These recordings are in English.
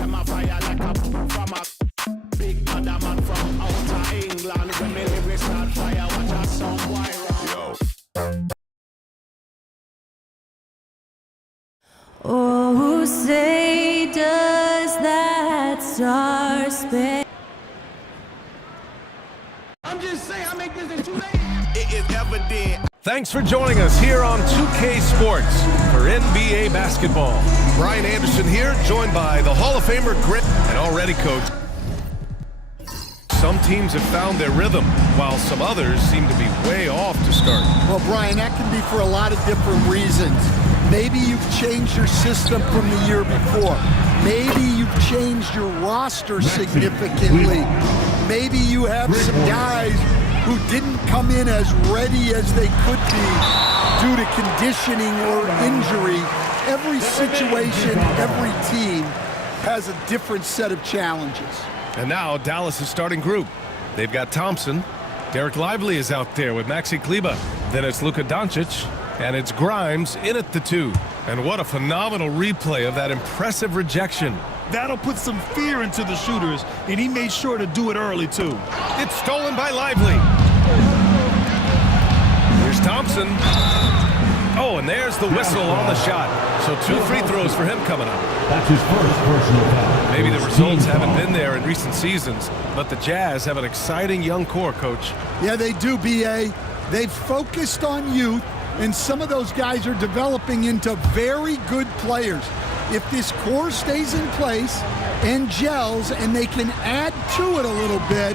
them a fire like a from a big mother man from outer England. When me lyrics start fire, watch a song viral. Oh, say does that star-spangled... I'm just saying, I make this in 2 days. It is evident. Thanks for joining us here on 2K Sports for NBA basketball. Brian Anderson here, joined by the Hall of Famer Grit and already coach. Some teams have found their rhythm, while some others seem to be way off to start. Well, Brian, that can be for a lot of different reasons. Maybe you've changed your system from the year before. Maybe you've changed your roster significantly. Maybe you have some guys who didn't come in as ready as they could be due to conditioning or injury. Every situation, every team has a different set of challenges. And now Dallas' starting group. They've got Thompson. Derek Lively is out there with Maxi Kleber. Then it's Luka Doncic. And it's Grimes in at the 2. And what a phenomenal replay of that impressive rejection. That'll put some fear into the shooters, and he made sure to do it early, too. It's stolen by Lively. Here's Thompson. Oh, and there's the whistle on the shot. So 2 free throws for him coming up. That's his first personal foul. Maybe the results haven't been there in recent seasons, but the Jazz have an exciting young core, Coach. Yeah, they do, B.A. They've focused on youth, and some of those guys are developing into very good players. If this core stays in place and gels and they can add to it a little bit,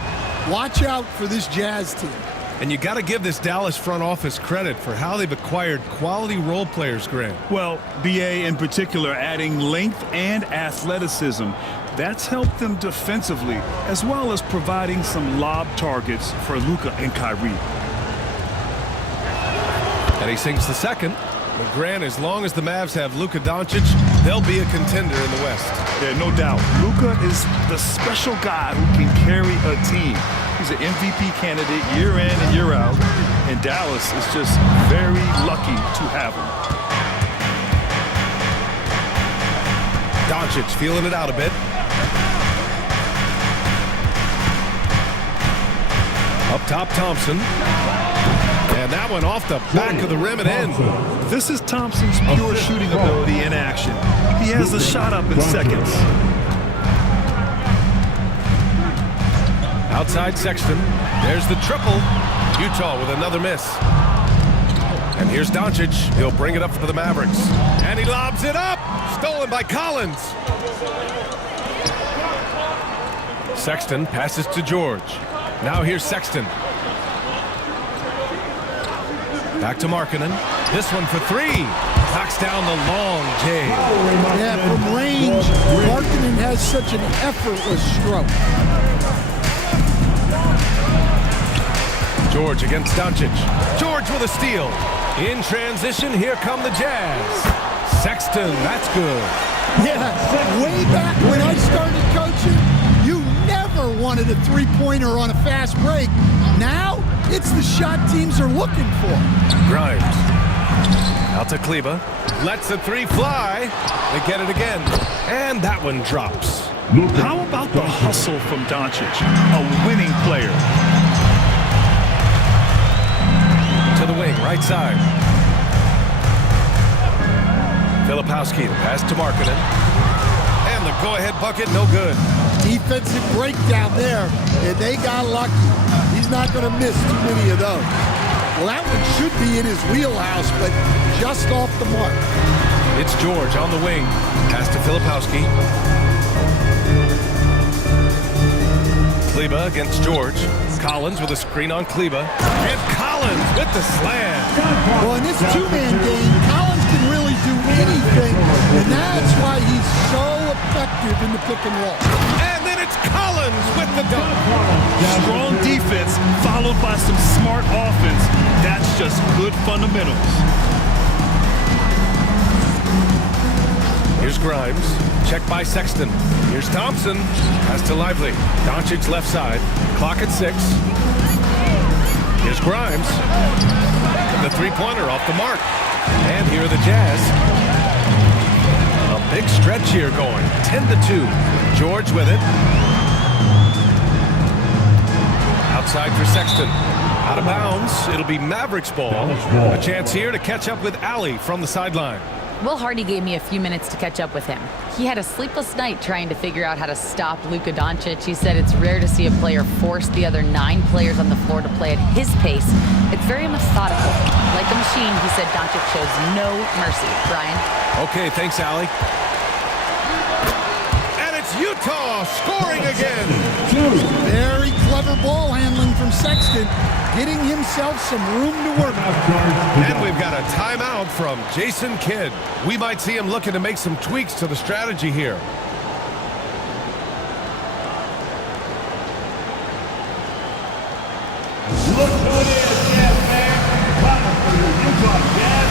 watch out for this Jazz team. And you got to give this Dallas front office credit for how they've acquired quality role players, Grant. Well, BA in particular adding length and athleticism. That's helped them defensively, as well as providing some lob targets for Luka and Kyrie. And he sinks the second. But Grant, as long as the Mavs have Luka Doncic, they'll be a contender in the West. Yeah, no doubt. Luka is the special guy who can carry a team. He's an MVP candidate year in and year out, and Dallas is just very lucky to have him. Doncic feeling it out a bit. Up top, Thompson. And that one off the back of the rim and in. This is Thompson's pure shooting ability in action. He has the shot up in seconds. Outside Sexton. There's the triple. Utah with another miss. And here's Doncic. He'll bring it up for the Mavericks. And he lobs it up. Stolen by Collins. Sexton passes to George. Now here's Sexton. Back to Markkanen. This one for 3. Knocks down the long J. Yeah, from range, Markkanen has such an effortless stroke. George against Doncic. George with a steal. In transition, here come the Jazz. Sexton, that's good. Yeah, way back when I started coaching, you never wanted a three-pointer on a fast break. Now, it's the shot teams are looking for. Grimes. Out to Kleber. Lets the 3 fly. They get it again. And that one drops. How about the hustle from Doncic? A winning player. To the wing, right side. Filipowski, the pass to Markkanen. And the go-ahead bucket, no good. Defensive breakdown there, and they got lucky. He's not going to miss too many of those. Well, that one should be in his wheelhouse, but just off the mark. It's George on the wing. Pass to Filipowski. Kleber against George. Collins with a screen on Kleber. And Collins with the slam. Well, in this two-man game, Collins can really do anything, and that's why he's so effective in the pick and roll. And then it's Collins with the dunk. Strong defense followed by some smart offense. That's just good fundamentals. Here's Grimes. Check by Sexton. Here's Thompson. Pass to Lively. Doncic left side. Clock at 6. Here's Grimes. The three-pointer off the mark. And here are the Jazz. A Big stretch here going. 10-2. George with it. Outside for Sexton. Out of bounds. It'll be Mavericks ball. A chance here to catch up with Allie from the sideline. Will Hardy gave me a few minutes to catch up with him. He had a sleepless night trying to figure out how to stop Luka Doncic. He said it's rare to see a player force the other 9 players on the floor to play at his pace. It's very methodical. Like a machine, he said Doncic shows no mercy. Brian? Okay, thanks, Allie. And it's Utah scoring again. Very clever ball handling from Sexton, getting himself some room to work. And we've got a timeout from Jason Kidd. We might see him looking to make some tweaks to the strategy here. Look who it is, Jazz man. Coming for your Utah Jazz.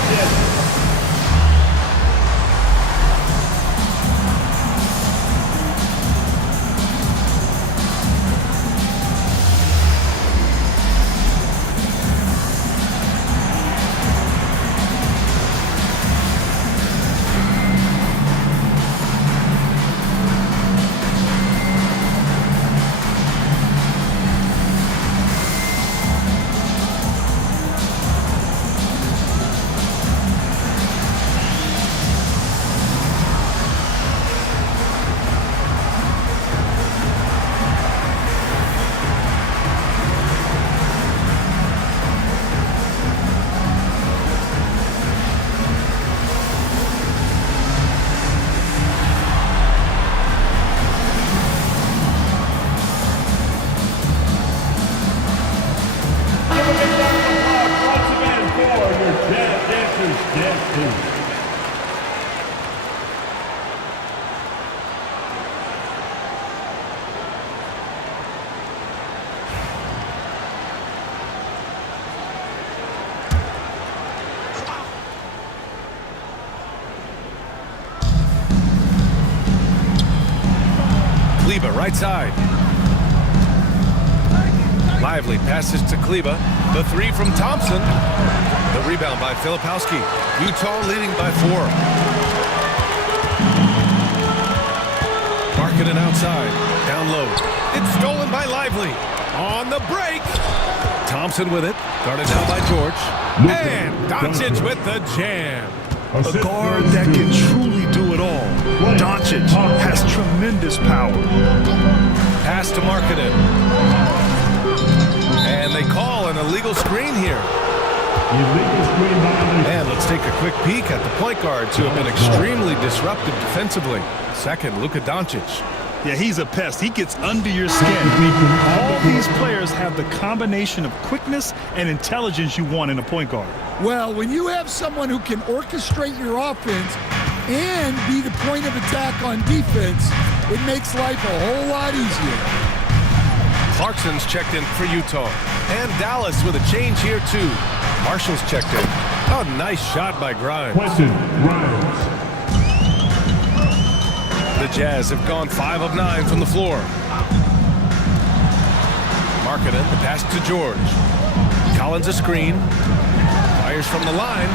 Kleber, right side. Lively passes to Kleber. The 3 from Thompson. The rebound by Filipowski. Utah leading by 4. Markkanen outside. Down low. It's stolen by Lively. On the break. Thompson with it. Guarded now by George. And Doncic with the jam. A guard that can truly do it all. Doncic has tremendous power. Pass to Markkanen. And they call an illegal screen here. And let's take a quick peek at the point guards who have been extremely disruptive defensively. Second, Luka Doncic. Yeah, he's a pest. He gets under your skin. All these players have the combination of quickness and intelligence you want in a point guard. Well, when you have someone who can orchestrate your offense and be the point of attack on defense, it makes life a whole lot easier. Clarkson's checked in for Utah. And Dallas with a change here, too. Marshall's checked in. Oh, nice shot by Grimes. The Jazz have gone 5 of 9 from the floor. Markkanen, the pass to George. Collins a screen. Fires from the line.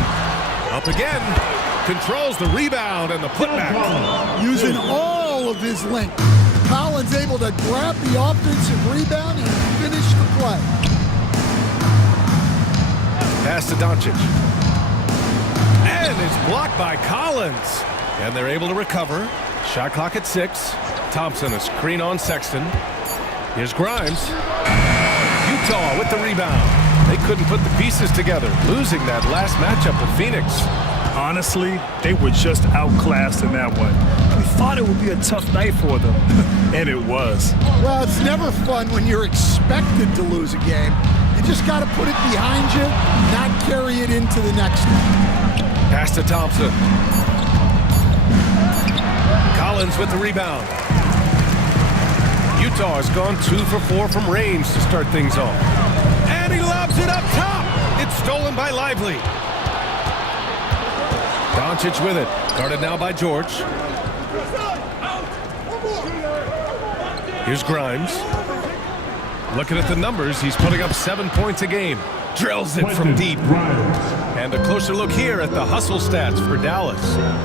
Up again. Controls the rebound and the putback. Using all of his length. Collins able to grab the offensive rebound and finish the play. Pass to Doncic. And it's blocked by Collins. And they're able to recover. Shot clock at 6. Thompson a screen on Sexton. Here's Grimes. Utah with the rebound. They couldn't put the pieces together, losing that last matchup with Phoenix. Honestly, they were just outclassed in that one. We thought it would be a tough night for them, and it was. Well, it's never fun when you're expected to lose a game. You just got to put it behind you, not carry it into the next one. Pass to Thompson. Collins with the rebound. Utah has gone 2 for 4 from range to start things off. And he lobs it up top. It's stolen by Lively. Doncic with it. Guarded now by George. Here's Grimes. Looking at the numbers, he's putting up 7 points a game. Drills it from deep. And a closer look here at the hustle stats for Dallas.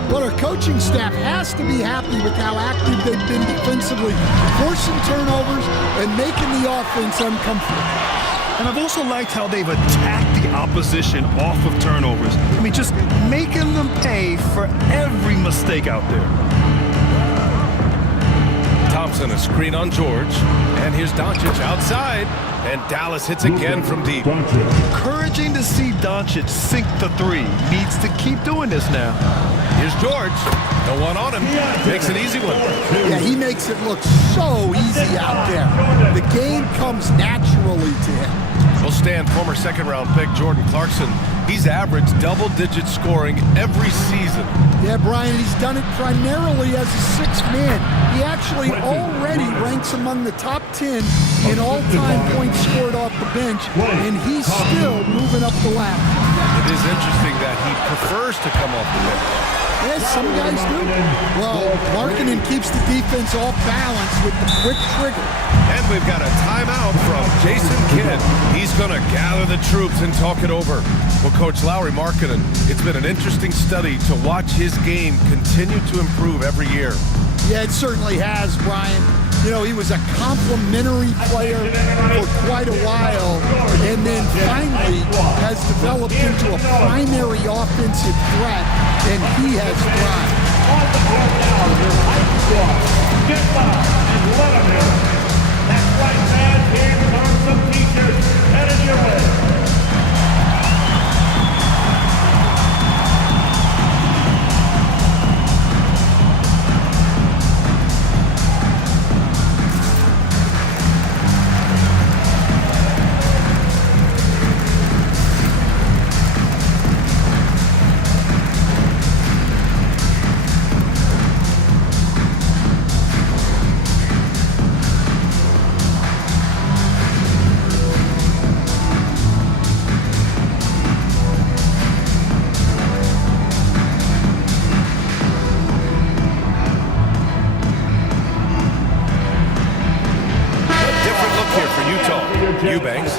Well, our coaching staff has to be happy with how active they've been defensively, forcing turnovers and making the offense uncomfortable. And I've also liked how they've attacked the opposition off of turnovers. I mean, just making them pay for every mistake out there. Thompson, a screen on George. And here's Doncic outside. And Dallas hits again from deep. Encouraging to see Doncic sink the three. Needs to keep doing this now. Here's George. No one on him. Makes an easy one. Yeah, he makes it look so easy out there. The game comes naturally to him. We'll stand former second-round pick Jordan Clarkson. He's averaged double-digit scoring every season. Yeah, Brian, he's done it primarily as a sixth man. He actually already ranks among the top 10 in all-time points scored off the bench, and he's still moving up the ladder. It is interesting that he prefers to come off the bench. Yes, some guys do. Well, Markkanen keeps the defense off balance with the quick trigger. And we've got a timeout from Jason Kidd. He's going to gather the troops and talk it over. Well, Coach Lowry Markkanen, it's been an interesting study to watch his game continue to improve every year. Yeah, it certainly has, Brian. You know, he was a complimentary player for quite a while, and then finally has developed into a primary offensive threat, and he has thrived. On the floor now, your hype squad. Get loud and let them hear it. That's right, fans. Here are some t-shirts headed your way.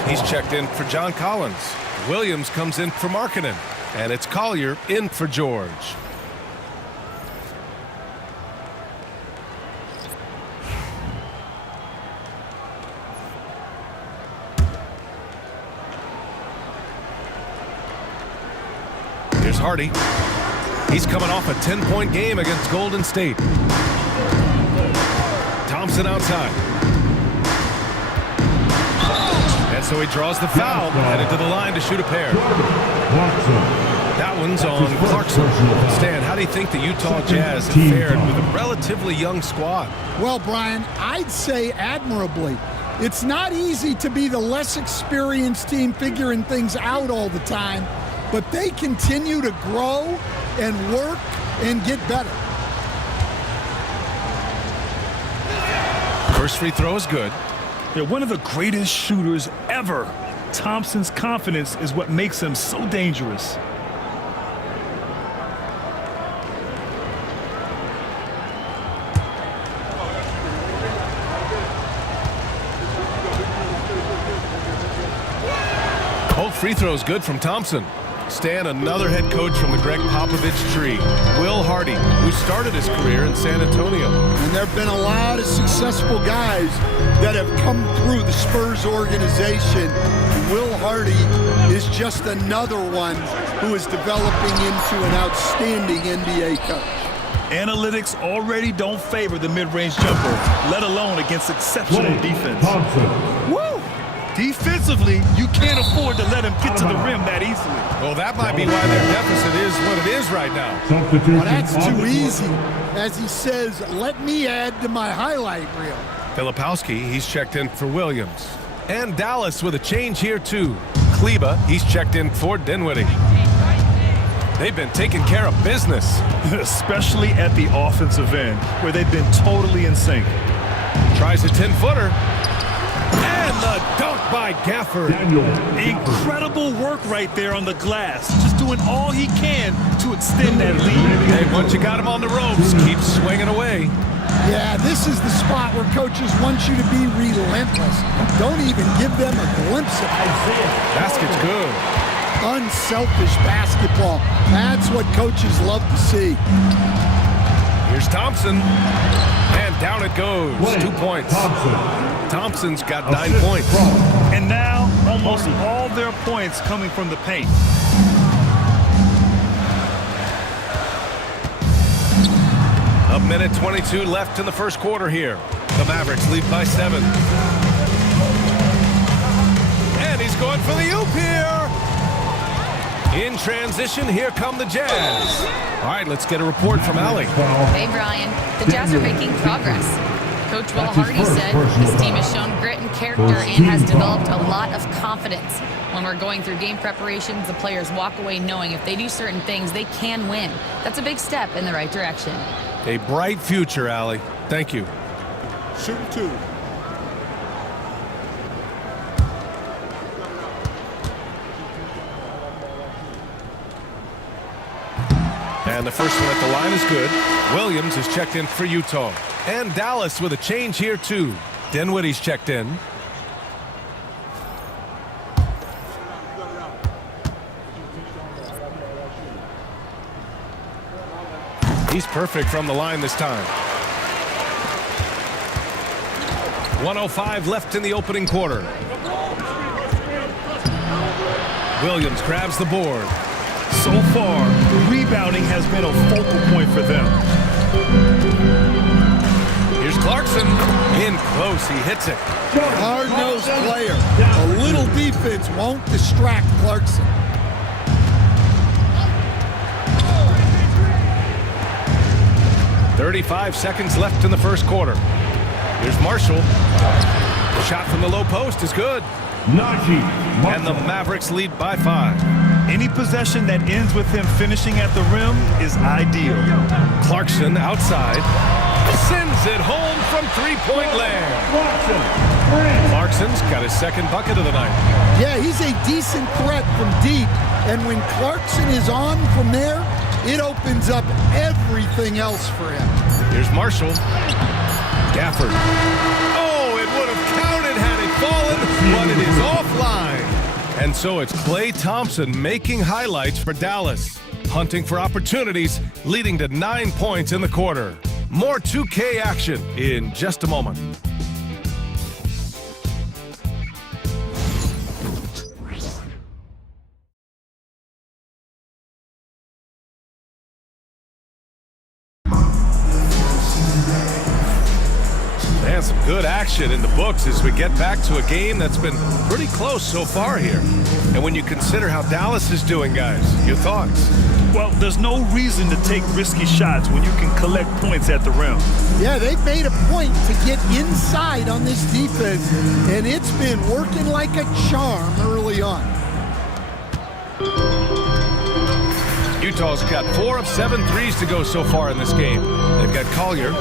He's checked in for John Collins. Williams comes in for Markkanen. And it's Collier in for George. Here's Hardy. He's coming off a 10-point game against Golden State. Thompson outside. And so he draws the foul, headed to the line to shoot a pair. That one's on Clarkson. Stan, how do you think the Utah Jazz have fared with a relatively young squad? Well, Brian, I'd say admirably. It's not easy to be the less experienced team figuring things out all the time, but they continue to grow and work and get better. First free throw is good. They're one of the greatest shooters ever. Thompson's confidence is what makes him so dangerous. Both free throws good from Thompson. Stan, another head coach from the Greg Popovich tree, Will Hardy, who started his career in San Antonio. And there have been a lot of successful guys that have come through the Spurs organization. Will Hardy is just another one who is developing into an outstanding NBA coach. Analytics already don't favor the mid-range jumper, let alone against exceptional defense. Woo! Defensively, you can't afford to let him get to the rim that easily. Well, that might be why their deficit is what it is right now. Well, that's too easy. As he says, let me add to my highlight reel. Filipowski, he's checked in for Williams. And Dallas with a change here, too. Kleba, he's checked in for Dinwiddie. They've been taking care of business. Especially at the offensive end, where they've been totally in sync. Tries a 10-footer. And the dunk by Gafford. Incredible work right there on the glass. Just doing all he can to extend that lead. Hey, once you got him on the ropes, keep swinging away. Yeah, this is the spot where coaches want you to be relentless. Don't even give them a glimpse of it. Basket's good. Unselfish basketball. That's what coaches love to see. Here's Thompson. And down it goes. 2 points. Thompson's got 9 points. And now almost all their points coming from the paint. A minute 22 left in the first quarter here. The Mavericks lead by 7. And he's going for the oop here. In transition, here come the Jazz. All right, let's get a report from Allie. Hey, Brian. The Jazz are making progress. Coach Will Hardy said his team has shown grit and character and has developed a lot of confidence. When we're going through game preparations, the players walk away knowing if they do certain things, they can win. That's a big step in the right direction. A bright future, Allie. Thank you. Shooting 2. And the first one at the line is good. Williams is checked in for Utah. And Dallas with a change here, too. Dinwiddie's checked in. He's perfect from the line this time. 1:05 left in the opening quarter. Williams grabs the board. So far, rebounding has been a focal point for them. Here's Clarkson. In close, he hits it. Hard-nosed player. A little defense won't distract Clarkson. .35 seconds left in the first quarter. Here's Marshall. The shot from the low post is good. And the Mavericks lead by 5. Any possession that ends with him finishing at the rim is ideal. Clarkson outside. Sends it home from three-point land. Clarkson's got his second bucket of the night. Yeah, he's a decent threat from deep. And when Clarkson is on from there, it opens up everything else for him. Here's Marshall. Gafford. Oh, it would have counted had it fallen, but it is offline. And so it's Klay Thompson making highlights for Dallas. Hunting for opportunities, leading to 9 points in the quarter. More 2K action in just a moment. And some good action in the books as we get back to a game that's been pretty close so far here. And when you consider how Dallas is doing, guys, your thoughts? Well, there's no reason to take risky shots when you can collect points at the rim. Yeah, they've made a point to get inside on this defense, and it's been working like a charm early on. Utah's got 4 of 7 threes to go so far in this game. They've got Collier.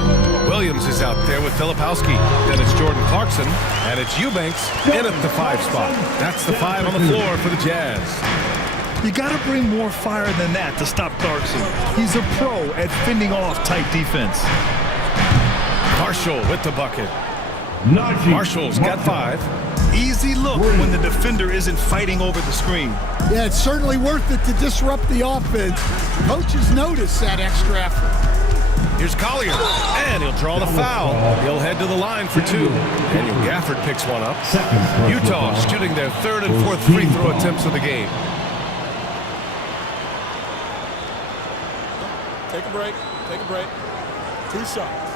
Williams is out there with Filipowski. Then it's Jordan Clarkson. And it's Eubanks in at the 5 spot. That's the 5 on the floor for the Jazz. You got to bring more fire than that to stop Clarkson. He's a pro at fending off tight defense. Marshall with the bucket. Marshall's got 5. Easy look when the defender isn't fighting over the screen. Yeah, it's certainly worth it to disrupt the offense. Coaches notice that extra effort. Here's Collier, and he'll draw the foul. He'll head to the line for 2. Daniel Gafford picks one up. Utah shooting their 3rd and 4th free throw attempts of the game. Take a break. Take a break. 2 shots.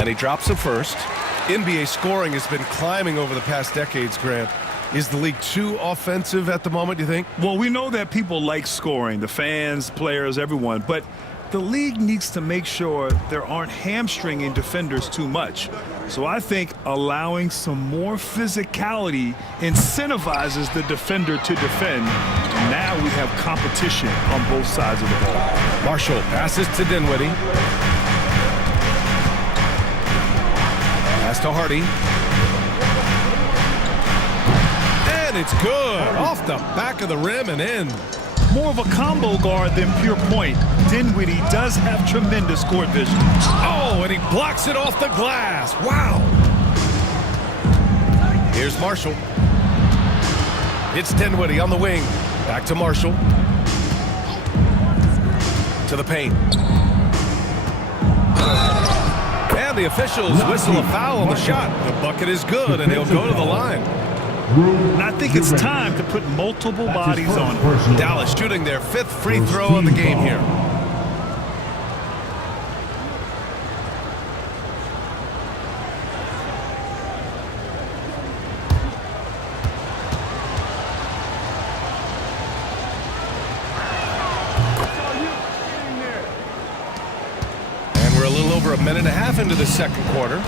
And he drops it first. NBA scoring has been climbing over the past decades, Grant. Is the league too offensive at the moment, do you think? Well, we know that people like scoring, the fans, players, everyone, but the league needs to make sure there aren't hamstringing defenders too much. So I think allowing some more physicality incentivizes the defender to defend. And now we have competition on both sides of the ball. Marshall passes to Dinwiddie. Pass to Hardy. And And it's good. Off the back of the rim and in. More of a combo guard than pure point. Dinwiddie does have tremendous court vision. Oh, and he blocks it off the glass. Wow. Here's Marshall. It's Dinwiddie on the wing. Back to Marshall. To the paint. And the officials whistle a foul on the shot. The bucket is good, and he'll go to the line. And I think it's time to put multiple bodies on him. Dallas shooting their 5th free throw of the game here. And we're a little over a minute and a half into the second quarter.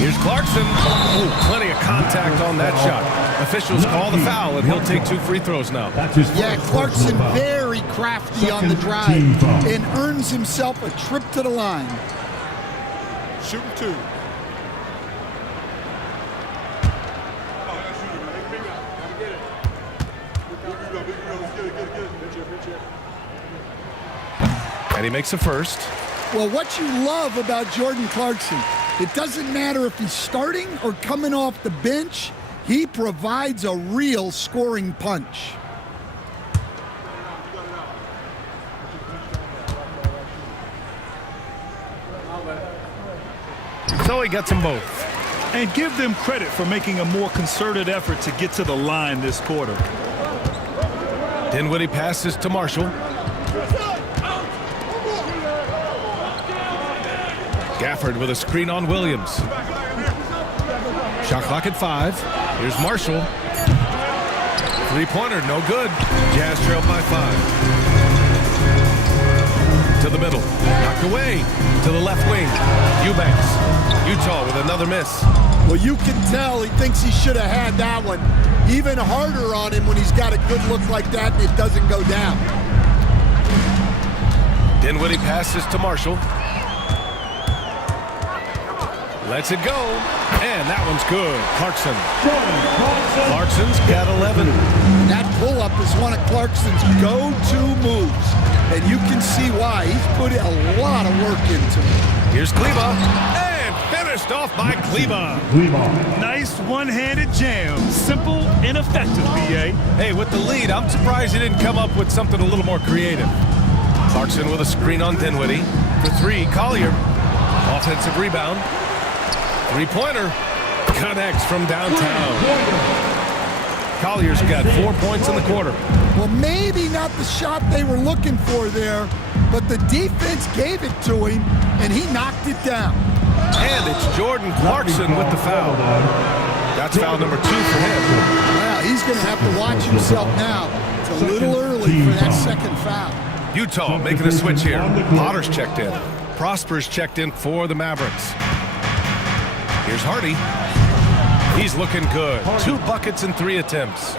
Here's Clarkson. Ooh, plenty of contact on that shot. Officials call the foul, and he'll take 2 free throws now. Yeah, Clarkson very crafty on the drive and earns himself a trip to the line. Shooting 2. And he makes a first. Well, what you love about Jordan Clarkson, it doesn't matter if he's starting or coming off the bench, he provides a real scoring punch. So he gets them both. And give them credit for making a more concerted effort to get to the line this quarter. Dinwiddie passes to Marshall. Gafford with a screen on Williams. Shot clock at 5. Here's Marshall. Three-pointer, no good. Jazz trail by 5. To the middle. Knocked away. To the left wing. Eubanks. Utah with another miss. Well, you can tell he thinks he should have had that one. Even harder on him when he's got a good look like that and it doesn't go down. Dinwiddie passes to Marshall. Lets it go, and that one's good. Clarkson. Clarkson's got 11. That pull-up is one of Clarkson's go-to moves, and you can see why. He's put a lot of work into it. Here's Kleba, and finished off by Kleba. Nice one-handed jam. Simple and effective, B.A. Hey, with the lead, I'm surprised he didn't come up with something a little more creative. Clarkson with a screen on Dinwiddie. For 3, Collier. Offensive rebound. Three-pointer connects from downtown. Collier's got 4 points in the quarter. Well, maybe not the shot they were looking for there, but the defense gave it to him, and he knocked it down. And it's Jordan Clarkson with the foul. That's foul number 2 for him. Well, he's going to have to watch himself now. It's a little early for that second foul. Utah making a switch here. Potter's checked in. Prosper's checked in for the Mavericks. Here's Hardy. He's looking good. 2 buckets and 3 attempts.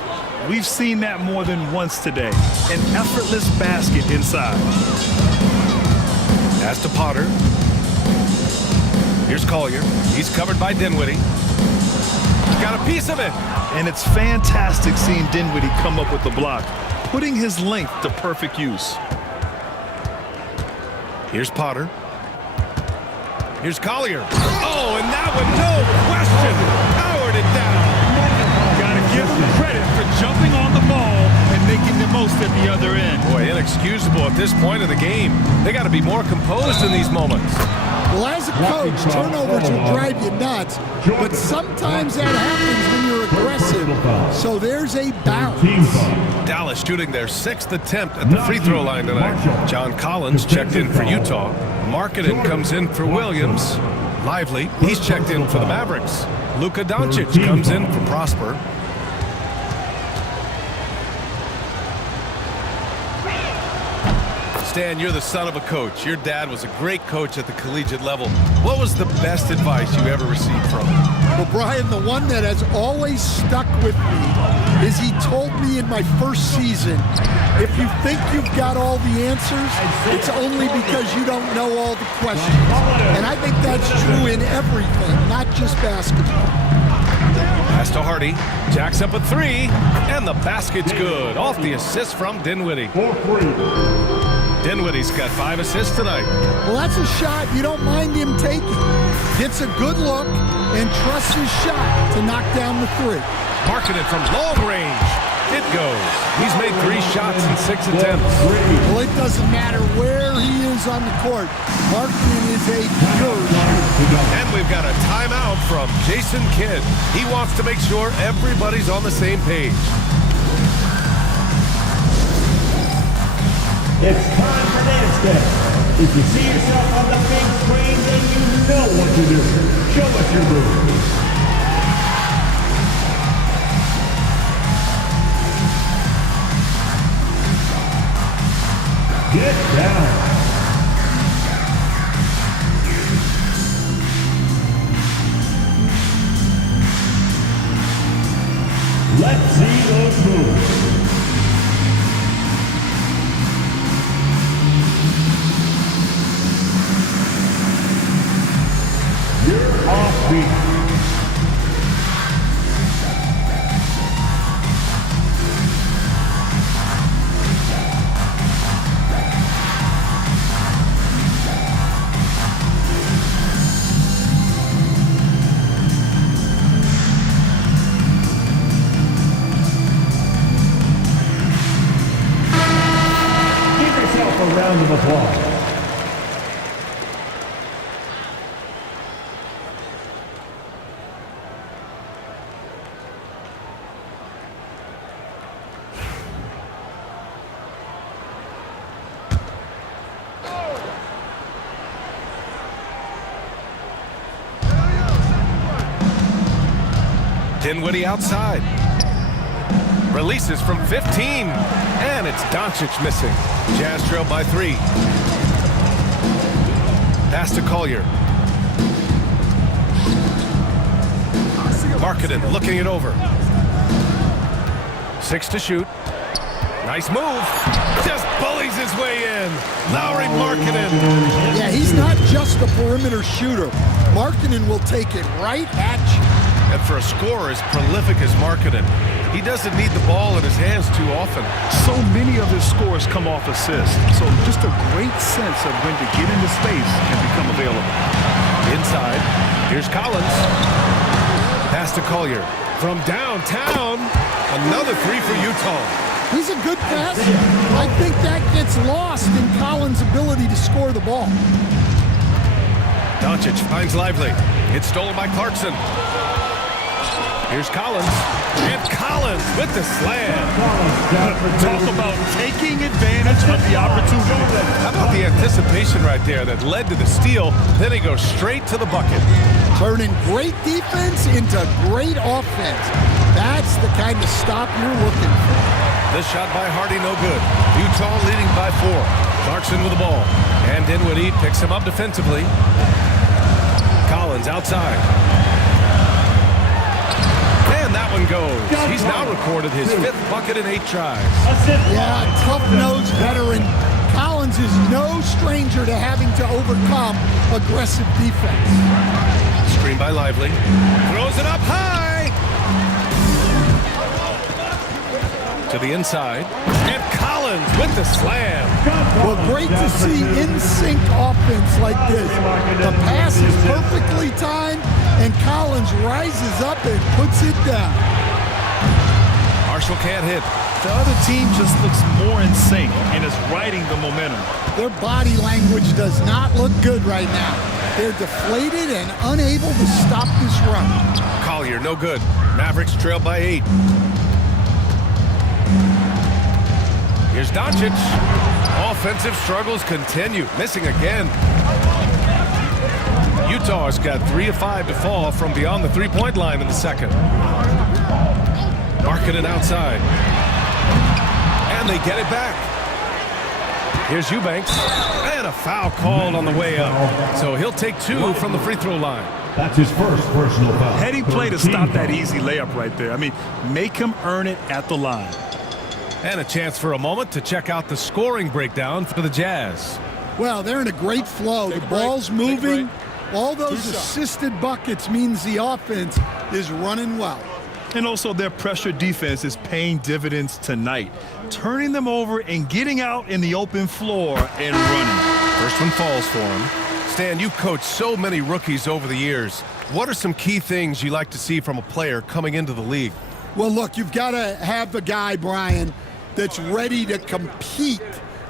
We've seen that more than once today. An effortless basket inside. Pass to Potter. Here's Collier. He's covered by Dinwiddie. Got a piece of it. And it's fantastic seeing Dinwiddie come up with the block, putting his length to perfect use. Here's Potter. Here's Collier. Oh, and that one, no question, powered it down. Got to give him credit for jumping on the ball and making the most at the other end. Boy, inexcusable at this point of the game. They got to be more composed in these moments. Well, as a coach, turnovers will drive you nuts, but sometimes that happens when you're aggressive. So there's a balance. Dallas shooting their 6th attempt at the free throw line tonight. John Collins checked in for Utah. Markkanen comes in for Williams. Lively, he's checked in for the Mavericks. Luka Doncic comes in for Prosper. Stan, you're the son of a coach. Your dad was a great coach at the collegiate level. What was the best advice you ever received from him? Well, Brian, the one that has always stuck with me is he told me in my first season, if you think you've got all the answers, it's only because you don't know all the questions. And I think that's true in everything, not just basketball. Pass to Hardy. Jacks up a three. And the basket's good. Off the assist from Dinwiddie. For free. Dinwiddie's got 5 assists tonight. Well, that's a shot you don't mind him taking. Gets a good look and trusts his shot to knock down the three. Marking it from long range. It goes. He's made 3 shots in 6 attempts. Well, it doesn't matter where he is on the court. Markman is a pure shooter. And we've got a timeout from Jason Kidd. He wants to make sure everybody's on the same page. It's time for dance day. If you see yourself on the big screen, then you know what to do. Show us your move. Get down. Let's see those moves. You're off beat. A round of applause. Dinwiddie outside. Releases from 15. And it's Doncic missing. Jazz trail by 3. Pass to Collier. Markkanen looking it over. 6 to shoot. Nice move. Just bullies his way in. Lauri Markkanen. Yeah, he's not just a perimeter shooter. Markkanen will take it right at you. And for a scorer as prolific as Markkanen, he doesn't need the ball in his hands too often. So many of his scores come off assists. So just a great sense of when to get into space and become available. Inside, here's Collins. Pass to Collier. From downtown, another 3 for Utah. He's a good passer. I think that gets lost in Collins' ability to score the ball. Doncic finds Lively. It's stolen by Clarkson. Here's Collins. And Collins with the slam. Talk about taking advantage of the opportunity. How about the anticipation right there that led to the steal? Then he goes straight to the bucket. Turning great defense into great offense. That's the kind of stop you're looking for. This shot by Hardy, no good. Utah leading by 4. Clarkson with the ball. And Dinwiddie picks him up defensively. Collins outside. And that one goes. He's now recorded his 5th bucket in 8 tries. Yeah, tough-nosed veteran. Collins is no stranger to having to overcome aggressive defense. Screen by Lively. Throws it up high. To the inside. And Collins with the slam. Well, great to see in-sync offense like this. The pass is perfectly timed, and Collins rises up and puts it down. Marshall can't hit. The other team just looks more in sync and is riding the momentum. Their body language does not look good right now. They're deflated and unable to stop this run. Collier, no good. Mavericks trail by 8. Here's Doncic. Offensive struggles continue. Missing again. Utah's got 3 of 5 to fall from beyond the 3-point line in the second. Markkanen outside. And they get it back. Here's Eubanks. And a foul called on the way up. So he'll take 2 from the free throw line. That's his first personal foul. Heading play to stop that easy layup right there. I mean, make him earn it at the line. And a chance for a moment to check out the scoring breakdown for the Jazz. Well, they're in a great flow. The ball's moving. All those assisted buckets means the offense is running well. And also their pressure defense is paying dividends tonight, turning them over and getting out in the open floor and running. First one falls for him. Stan, you've coached so many rookies over the years. What are some key things you like to see from a player coming into the league? Well, look, you've got to have the guy, Brian, that's ready to compete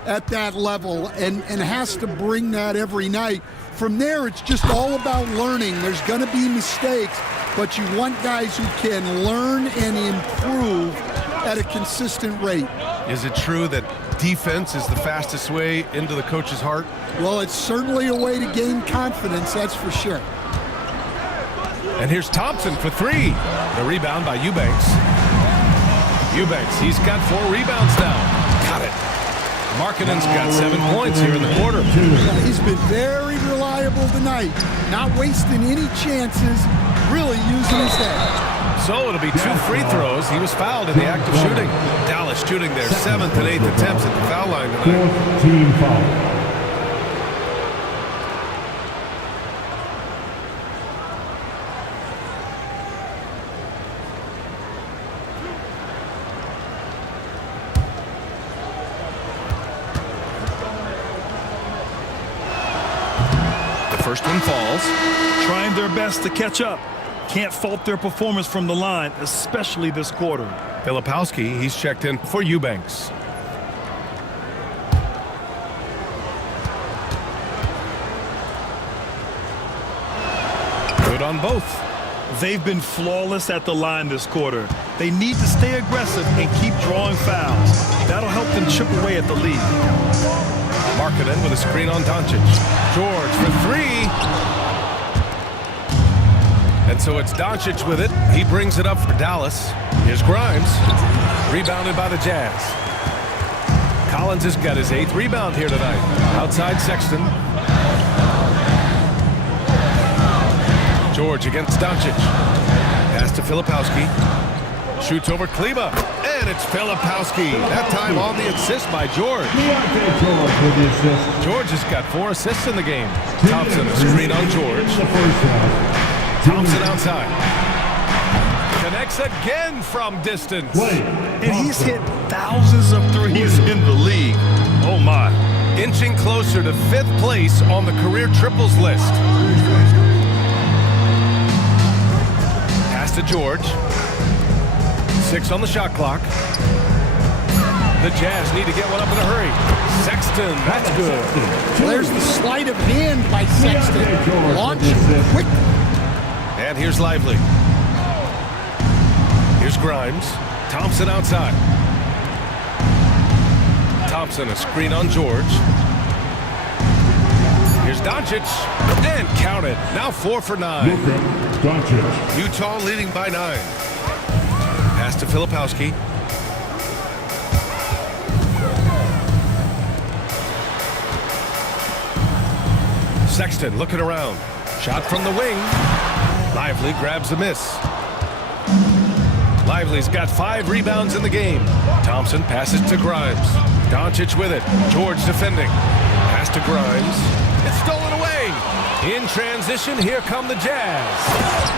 at that level and has to bring that every night. From there, it's just all about learning. There's going to be mistakes, but you want guys who can learn and improve at a consistent rate. Is it true that defense is the fastest way into the coach's heart? Well, it's certainly a way to gain confidence, that's for sure. And here's Thompson for three. The rebound by Eubanks. Eubanks, he's got 4 rebounds now. Got it. Markkanen's got 7 points here in the quarter. He's been very reliable tonight, not wasting any chances, really using his head. So it'll be 2 free throws. He was fouled in the act of shooting. Dallas shooting their 7th and 8th attempts at the foul line tonight. Team foul. First one falls. Trying their best to catch up. Can't fault their performance from the line, especially this quarter. Filipowski, he's checked in for Eubanks. Good on both. They've been flawless at the line this quarter. They need to stay aggressive and keep drawing fouls. That'll help them chip away at the lead. Markkanen with a screen on Doncic. George for 3. And so it's Doncic with it. He brings it up for Dallas. Here's Grimes. Rebounded by the Jazz. Collins has got his 8th rebound here tonight. Outside Sexton. George against Doncic. Pass to Filipowski. Shoots over Kleba. And it's Filipowski. That time on the assist by George. George has got 4 assists in the game. Thompson, a screen on George. Thompson outside. Connects again from distance. And he's hit thousands of threes in the league. Oh, my. Inching closer to 5th place on the career triples list. Pass to George. 6 on the shot clock. The Jazz need to get one up in a hurry. Sexton, that's good. There's the sleight of hand by Sexton. Launching quick. And here's Lively. Here's Grimes. Thompson outside. Thompson, a screen on George. Here's Doncic. And count it. Now 4 for 9. Utah leading by 9. Pass to Filipowski. Sexton looking around. Shot from the wing. Lively grabs a miss. Lively's got 5 rebounds in the game. Thompson passes to Grimes. Doncic with it. George defending. Pass to Grimes. It's stolen away. In transition, here come the Jazz.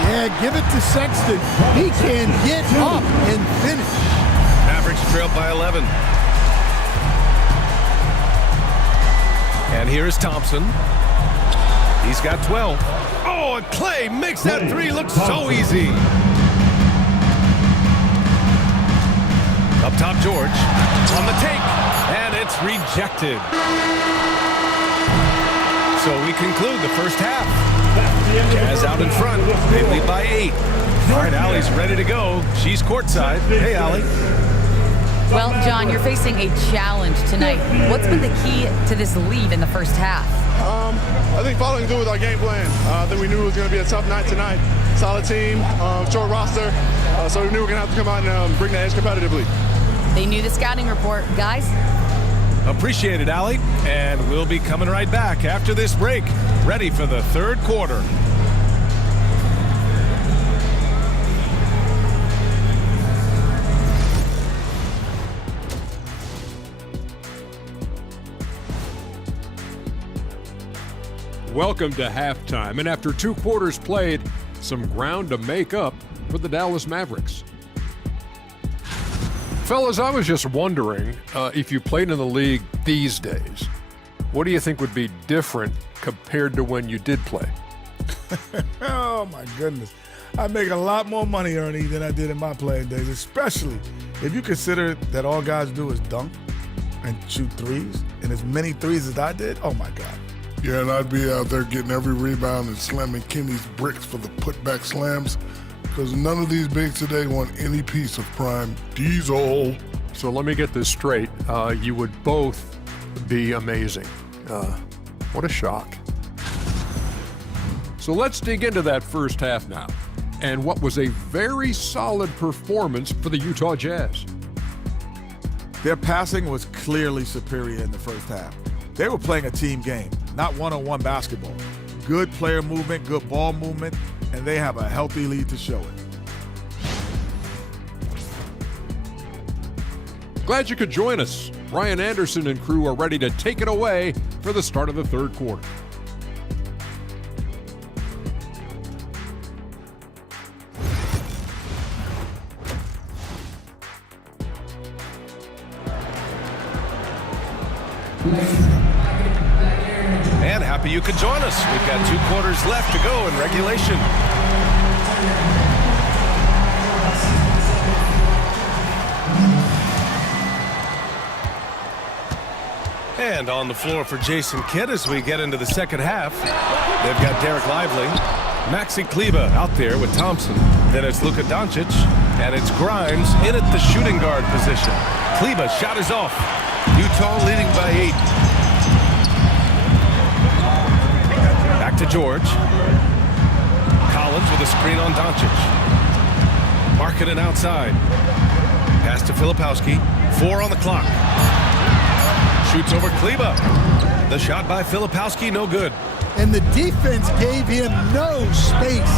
Yeah, give it to Sexton. He can get up and finish. Mavericks trailed by 11. And here is Thompson. He's got 12. Oh, and Clay makes that 3 look so easy. Up top, George. On the take. And it's rejected. So we conclude the first half. Jazz out in front. They lead by 8. All right, Allie's ready to go. She's courtside. Hey, Allie. Well, John, you're facing a challenge tonight. What's been the key to this lead in the first half? I think following through with our game plan. I think we knew it was going to be a tough night tonight. Solid team, short roster, so we knew we were going to have to come out and bring the edge competitively. They knew the scouting report. Guys? Appreciate it, Allie. And we'll be coming right back after this break. Ready for the third quarter. Welcome to halftime, and after 2 quarters played, some ground to make up for the Dallas Mavericks. Fellas, I was just wondering if you played in the league these days, what do you think would be different compared to when you did play? Oh, my goodness. I make a lot more money, Ernie, than I did in my playing days, especially if you consider that all guys do is dunk and shoot threes, and as many threes as I did, oh, my God. Yeah, and I'd be out there getting every rebound and slamming Kenny's bricks for the putback slams, because none of these bigs today want any piece of prime diesel. So let me get this straight. You would both be amazing. What a shock. So let's dig into that first half now, and what was a very solid performance for the Utah Jazz. Their passing was clearly superior in the first half. They were playing a team game, not one-on-one basketball. Good player movement, good ball movement, and they have a healthy lead to show it. Glad you could join us. Ryan Anderson and crew are ready to take it away for the start of the third quarter. And happy you could join us. We've got 2 quarters left to go in regulation. And on the floor for Jason Kidd as we get into the second half. They've got Derek Lively, Maxi Kleber out there with Thompson. Then it's Luka Doncic, and it's Grimes in at the shooting guard position. Kleber shot is off. Utah leading by 8. Back to George. Collins with a screen on Doncic. Markkanen outside. Pass to Filipowski. 4 on the clock. Shoots over Kleber. The shot by Filipowski, no good. And the defense gave him no space.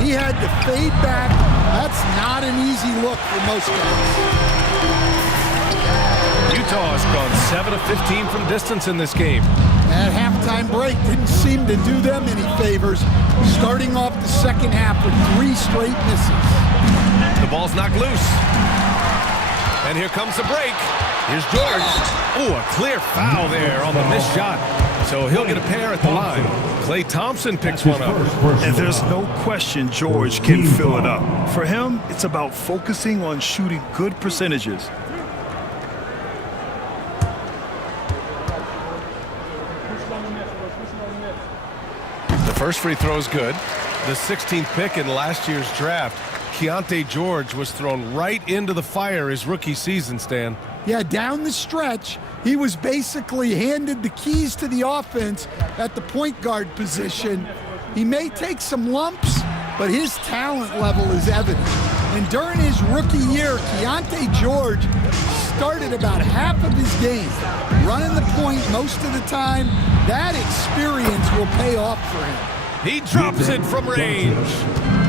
He had to fade back. That's not an easy look for most guys. Utah has gone 7 of 15 from distance in this game. That halftime break didn't seem to do them any favors, starting off the second half with 3 straight misses. The ball's knocked loose. And here comes the break. Here's George. Oh, a clear foul there on the missed shot. So he'll get a pair at the line. Klay Thompson picks one up. And there's no question George can fill it up. For him, it's about focusing on shooting good percentages. The first free throw is good. The 16th pick in last year's draft, Keontae George, was thrown right into the fire his rookie season, Stan. Yeah, down the stretch, he was basically handed the keys to the offense at the point guard position. He may take some lumps, but his talent level is evident. And during his rookie year, Keontae George started about half of his game, running the point most of the time. That experience will pay off for him. He drops it from range.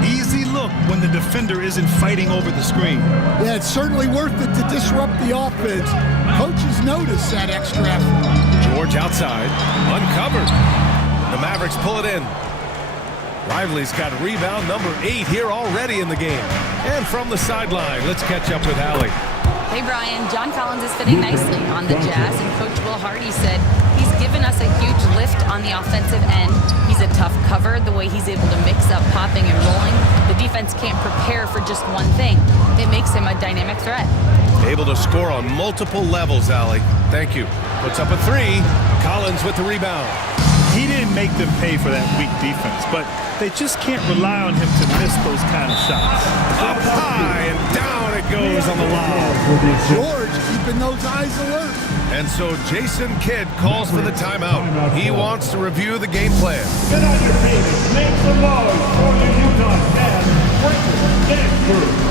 Easy look when the defender isn't fighting over the screen. Yeah, it's certainly worth it to disrupt the offense. Coaches notice that extra effort. George outside, uncovered. The Mavericks pull it in. Lively's got rebound number 8 here already in the game. And from the sideline, let's catch up with Allie. Hey, Brian, John Collins is fitting nicely on the Jazz, and Coach Will Hardy said he's given us a huge lift on the offensive end. He's a tough cover, the way he's able to mix up popping and rolling. The defense can't prepare for just one thing. It makes him a dynamic threat. Able to score on multiple levels, Allie. Thank you. Puts up a 3. Collins with the rebound. He didn't make them pay for that weak defense, but they just can't rely on him to miss those kind of shots. Up high and down it goes on the lob. George keeping those eyes alert. And so Jason Kidd calls for the timeout. He wants to review the game plan. Get on your feet and make some noise for the Utah Jazz Breakers Dance Crew.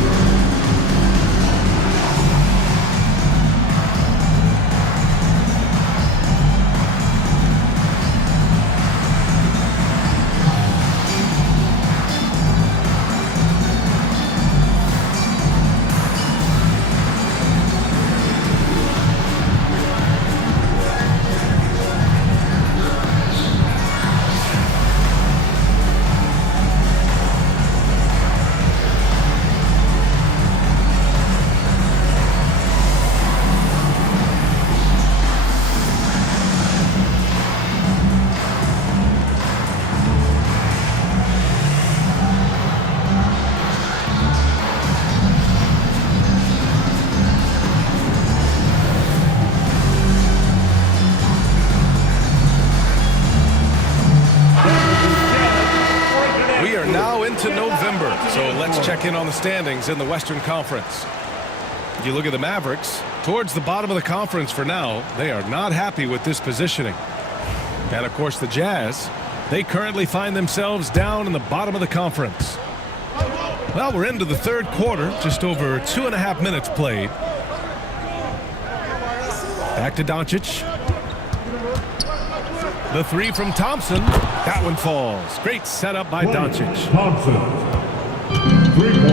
Let's check in on the standings in the Western Conference. You look at the Mavericks, towards the bottom of the conference for now. They are not happy with this positioning. And, of course, the Jazz, they currently find themselves down in the bottom of the conference. Well, we're into the third quarter, just over 2.5 minutes played. Back to Doncic. The three from Thompson. That one falls. Great setup by Doncic.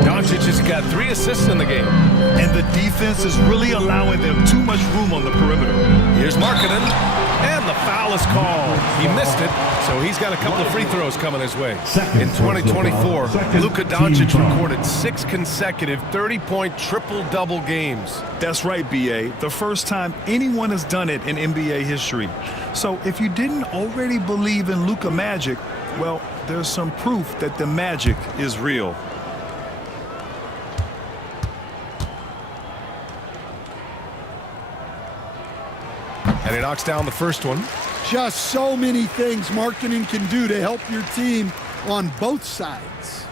Doncic has got 3 assists in the game. And the defense is really allowing them too much room on the perimeter. Here's Markkanen, and the foul is called. He missed it, so he's got a couple of free throws coming his way. In 2024, Luka Doncic recorded 6 consecutive 30-point triple-double games. That's right, B.A. The first time anyone has done it in NBA history. So if you didn't already believe in Luka Magic, well, there's some proof that the magic is real. And he knocks down the first one. Just so many things Markkanen can do to help your team on both sides.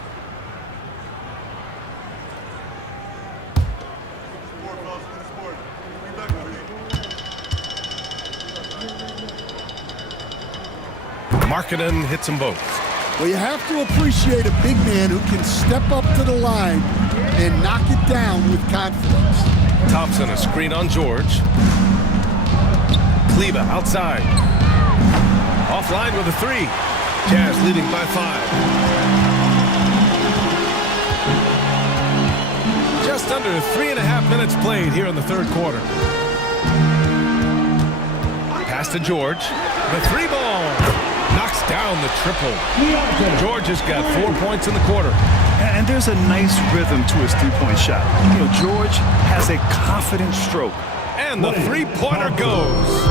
Markkanen hits them both. Well, you have to appreciate a big man who can step up to the line and knock it down with confidence. Thompson, a screen on George. Kleber outside. Offline with a 3. Jazz leading by 5. Just under 3.5 minutes played here in the third quarter. Pass to George. The 3 ball. Knocks down the triple. George has got 4 points in the quarter. And there's a nice rhythm to his three-point shot. You know, George has a confident stroke. And the three-pointer goes.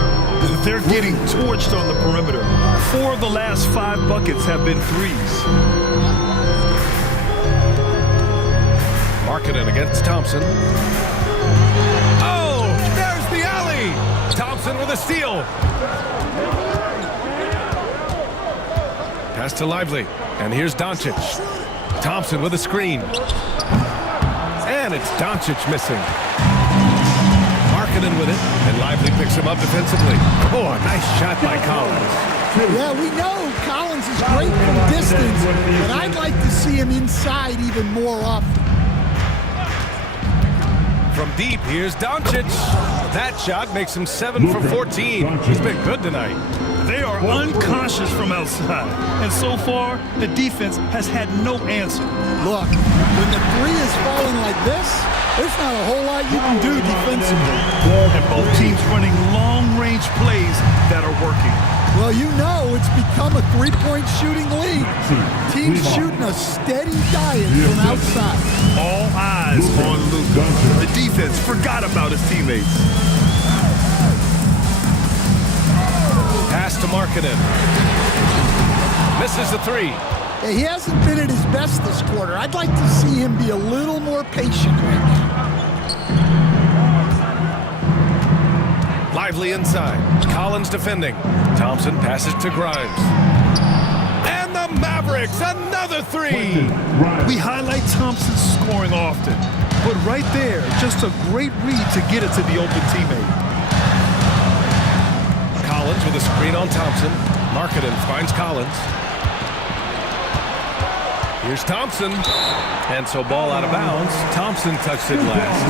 They're getting torched on the perimeter. 4 of the last 5 buckets have been threes. Markkanen against Thompson. Oh, there's the alley. Thompson with a steal. Pass to Lively. And here's Doncic. Thompson with a screen. And it's Doncic missing. Markkanen with it, and Lively picks him up defensively. Oh, a nice shot by Collins. Yeah, we know Collins is great from distance, but I'd like to see him inside even more often. From deep, here's Doncic. That shot makes him 7 for 14. He's been good tonight. They are unconscious from outside, and so far, the defense has had no answer. Look, when the 3 is falling like this, there's not a whole lot you can do defensively. And both teams running long-range plays that are working. Well, you know it's become a 3-point shooting league. Teams shooting a steady diet from outside. All eyes on Luka. The defense forgot about his teammates. Pass to Markkanen. Misses the 3. Yeah, he hasn't been at his best this quarter. I'd like to see him be a little more patient right now. Lively inside. Collins defending. Thompson passes to Grimes. And the Mavericks, another 3. We highlight Thompson's scoring often, but right there, just a great read to get it to the open teammate. Collins with a screen on Thompson. Markkanen finds Collins. Here's Thompson. And so ball out of bounds. Thompson touched it last.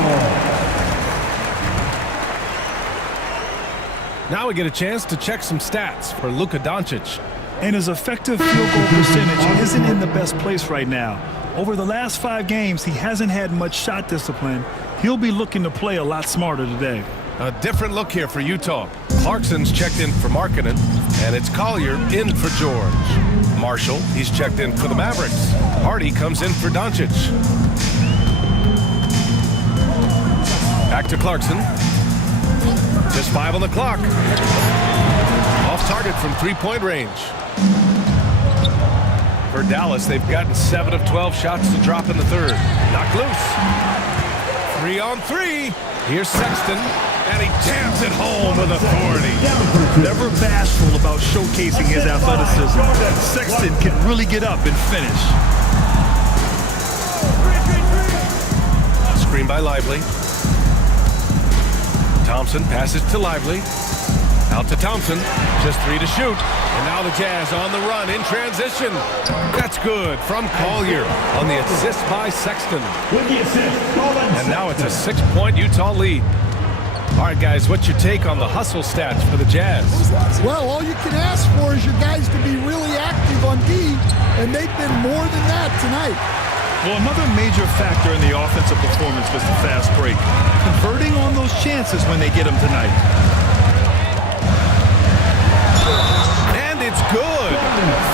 Now we get a chance to check some stats for Luka Doncic. And his effective field goal percentage isn't in the best place right now. Over the last 5 games, he hasn't had much shot discipline. He'll be looking to play a lot smarter today. A different look here for Utah. Clarkson's checked in for Markkanen, and it's Collier in for George. Marshall, he's checked in for the Mavericks. Hardy comes in for Doncic. Back to Clarkson. Just 5 on the clock. Off target from 3-point range. For Dallas, they've gotten 7 of 12 shots to drop in the third. Knocked loose. 3 on 3. Here's Sexton, and he jams it home with authority. Never bashful about showcasing his athleticism. Sexton can really get up and finish. Screen by Lively. Thompson passes to Lively. Out to Thompson. Just 3 to shoot. And now the Jazz on the run in transition. That's good from Collier on the assist by Sexton. And now it's a 6-point Utah lead. All right, guys, what's your take on the hustle stats for the Jazz? Well, all you can ask for is your guys to be really active on D, and they've been more than that tonight. Well, another major factor in the offensive performance was the fast break. Converting on those chances when they get them tonight. And it's good.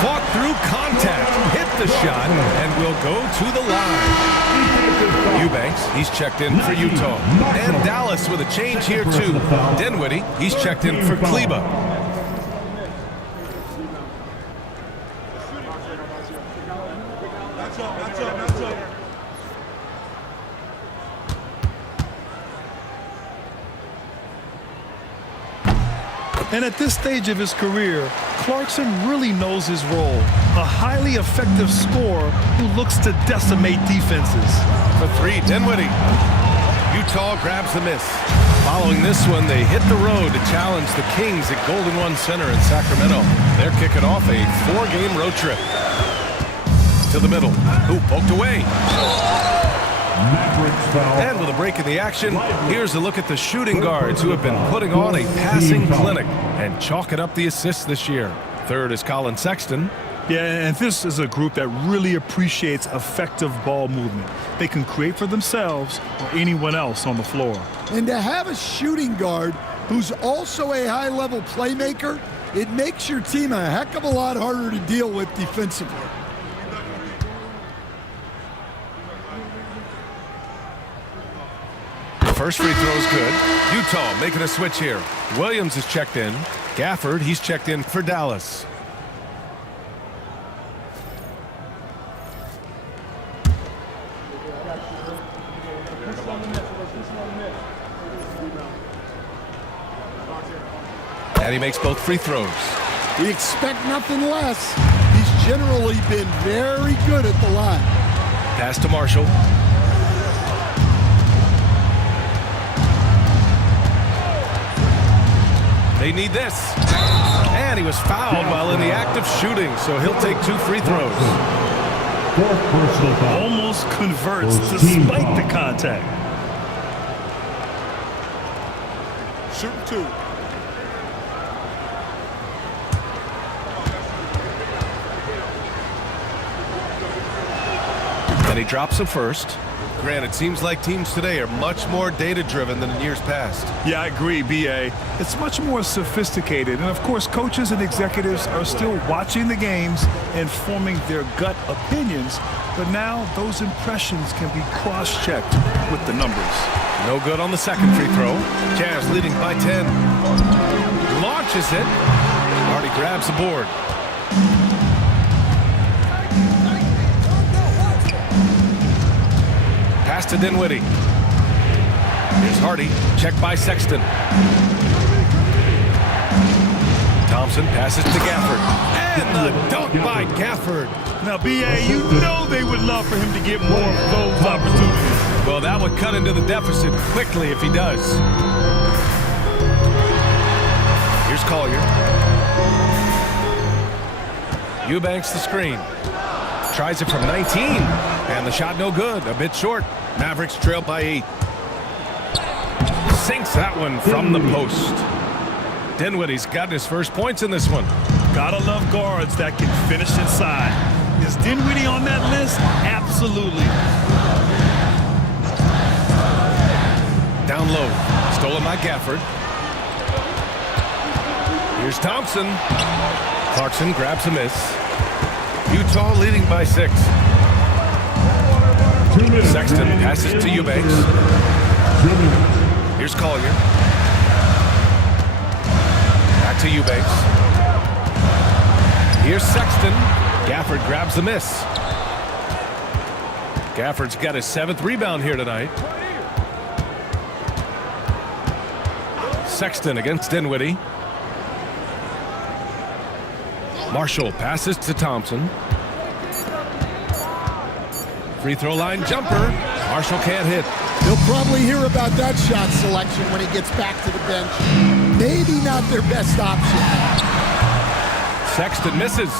Fought through contact, hit the shot, and will go to the line. Eubanks, he's checked in for Utah. And Dallas with a change here too. Dinwiddie, he's checked in for Kleba. And at this stage of his career, Clarkson really knows his role. A highly effective scorer who looks to decimate defenses. For 3, Dinwiddie. Utah grabs the miss. Following this one, they hit the road to challenge the Kings at Golden One Center in Sacramento. They're kicking off a 4-game road trip. To the middle. Ooh, poked away. And with a break in the action, here's a look at the shooting guards who have been putting on a passing clinic and chalking up the assists this year. Third is Colin Sexton. Yeah, and this is a group that really appreciates effective ball movement. They can create for themselves or anyone else on the floor. And to have a shooting guard who's also a high-level playmaker, it makes your team a heck of a lot harder to deal with defensively. First free throw is good. Utah making a switch here. Williams is checked in. Gafford, he's checked in for Dallas. And he makes both free throws. We expect nothing less. He's generally been very good at the line. Pass to Marshall. They need this. And he was fouled while in the act of shooting, so he'll take 2 free throws. Almost converts despite the contact. Shooting 2. And he drops the first. Grant, it seems like teams today are much more data-driven than in years past. Yeah, I agree, B.A. It's much more sophisticated. And, of course, coaches and executives are still watching the games and forming their gut opinions. But now those impressions can be cross-checked with the numbers. No good on the second free throw. Jazz leading by 10. Launches it. Already grabs the board. Pass to Dinwiddie. Here's Hardy. Checked by Sexton. Thompson passes to Gafford. And the dunk by Gafford. Now, B.A., you know they would love for him to get more of those opportunities. Well, that would cut into the deficit quickly if he does. Here's Collier. Eubanks the screen. Tries it from 19. And the shot no good. A bit short. Mavericks trail by 8. Sinks that one from the post. Dinwiddie's gotten his first points in this one. Gotta love guards that can finish inside. Is Dinwiddie on that list? Absolutely. Down low. Stolen by Gafford. Here's Thompson. Clarkson grabs a miss. Utah leading by 6. Sexton passes to Eubanks. Here's Collier. Back to Eubanks. Here's Sexton. Gafford grabs the miss. Gafford's got his 7th rebound here tonight. Sexton against Dinwiddie. Marshall passes to Thompson. Free throw line jumper. Marshall can't hit. He'll probably hear about that shot selection when he gets back to the bench. Maybe not their best option. Sexton misses.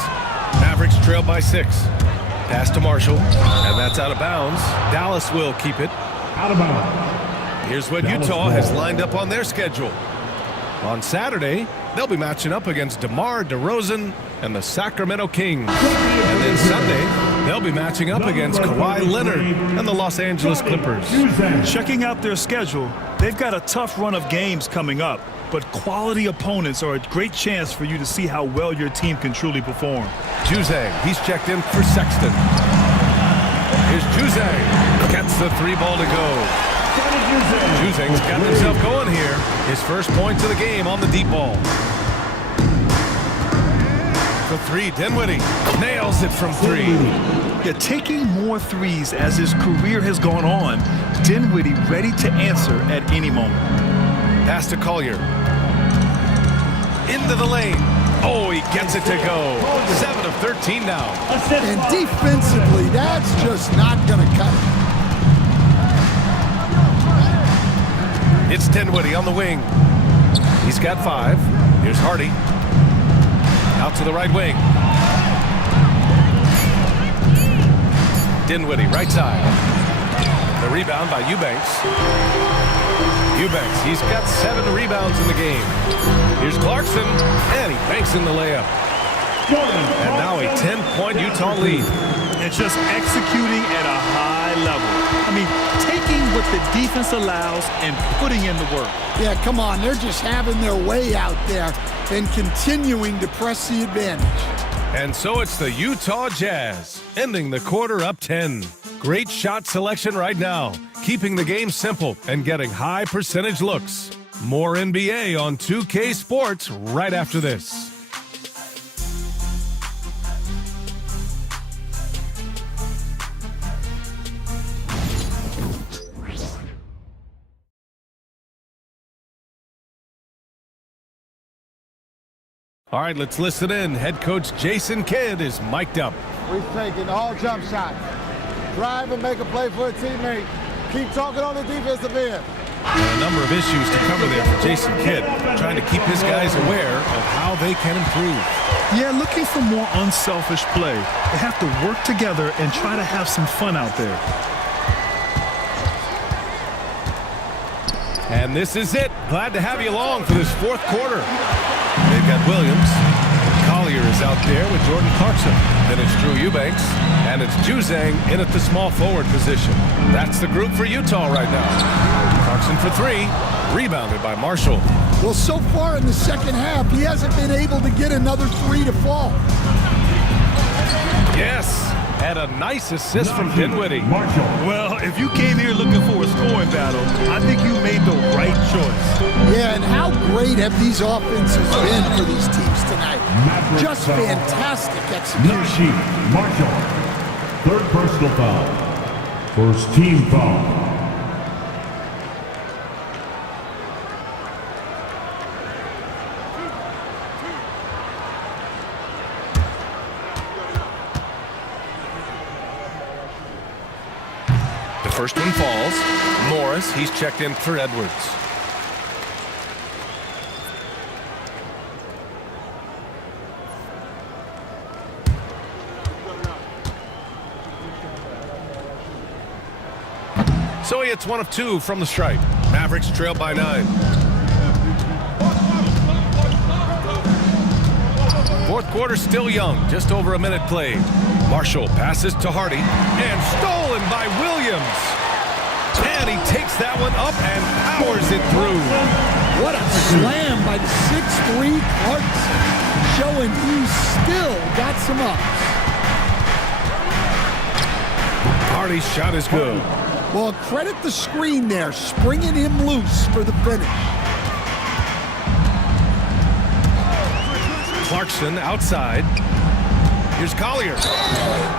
Mavericks trail by 6. Pass to Marshall, and that's out of bounds. Dallas will keep it. Out of bounds. Here's what Utah has lined up on their schedule. On Saturday, they'll be matching up against DeMar DeRozan and the Sacramento Kings. And then Sunday, they'll be matching up against Kawhi Leonard and the Los Angeles Clippers. Checking out their schedule, they've got a tough run of games coming up, but quality opponents are a great chance for you to see how well your team can truly perform. Juzang, he's checked in for Sexton. Here's Juzang. Gets the 3 ball to go. Juzang's got himself going here. His first points of the game on the deep ball. For 3, Dinwiddie nails it from 3. Yeah, taking more threes as his career has gone on. Dinwiddie ready to answer at any moment. Pass to Collier. Into the lane. Oh, he gets it to go. 7 of 13 now. And defensively, that's just not going to cut it. It's Dinwiddie on the wing. He's got 5. Here's Hardy. Out to the right wing. Dinwiddie, right side. The rebound by Eubanks. Eubanks, he's got 7 rebounds in the game. Here's Clarkson, and he banks in the layup. And now a 10-point Utah lead. And just executing at a high level. I mean, taking what the defense allows and putting in the work. Yeah, come on. They're just having their way out there and continuing to press the advantage. And so it's the Utah Jazz, ending the quarter up 10. Great shot selection right now, keeping the game simple and getting high percentage looks. More NBA on 2K Sports right after this. All right, let's listen in. Head coach Jason Kidd is mic'd up. We've taken all jump shots. Drive and make a play for a teammate. Keep talking on the defensive end. A number of issues to cover there for Jason Kidd, trying to keep his guys aware of how they can improve. Yeah, looking for more unselfish play. They have to work together and try to have some fun out there. And this is it. Glad to have you along for this 4th quarter. They've got Williams. Collier is out there with Jordan Clarkson. Then it's Drew Eubanks. And it's Juzang in at the small forward position. That's the group for Utah right now. Clarkson for 3. Rebounded by Marshall. Well, so far in the second half, he hasn't been able to get another 3 to fall. Yes. And a nice assist from Dinwiddie. Well, if you came here looking for a scoring battle, I think you made the right choice. Yeah, and how great have these offenses been for these teams tonight? Just fantastic execution. Marshall, 3rd personal foul. 1st team foul. First one falls. Morris, he's checked in for Edwards. So he hits 1 of 2 from the stripe. Mavericks trail by 9. 4th quarter still young, just over a minute played. Marshall passes to Hardy, and stolen by Williams. And he takes that one up and powers it through. What a slam by the 6'3" Clarkson, showing he's still got some ups. Hardy's shot is good. Well, credit the screen there, springing him loose for the finish. Clarkson outside. Here's Collier.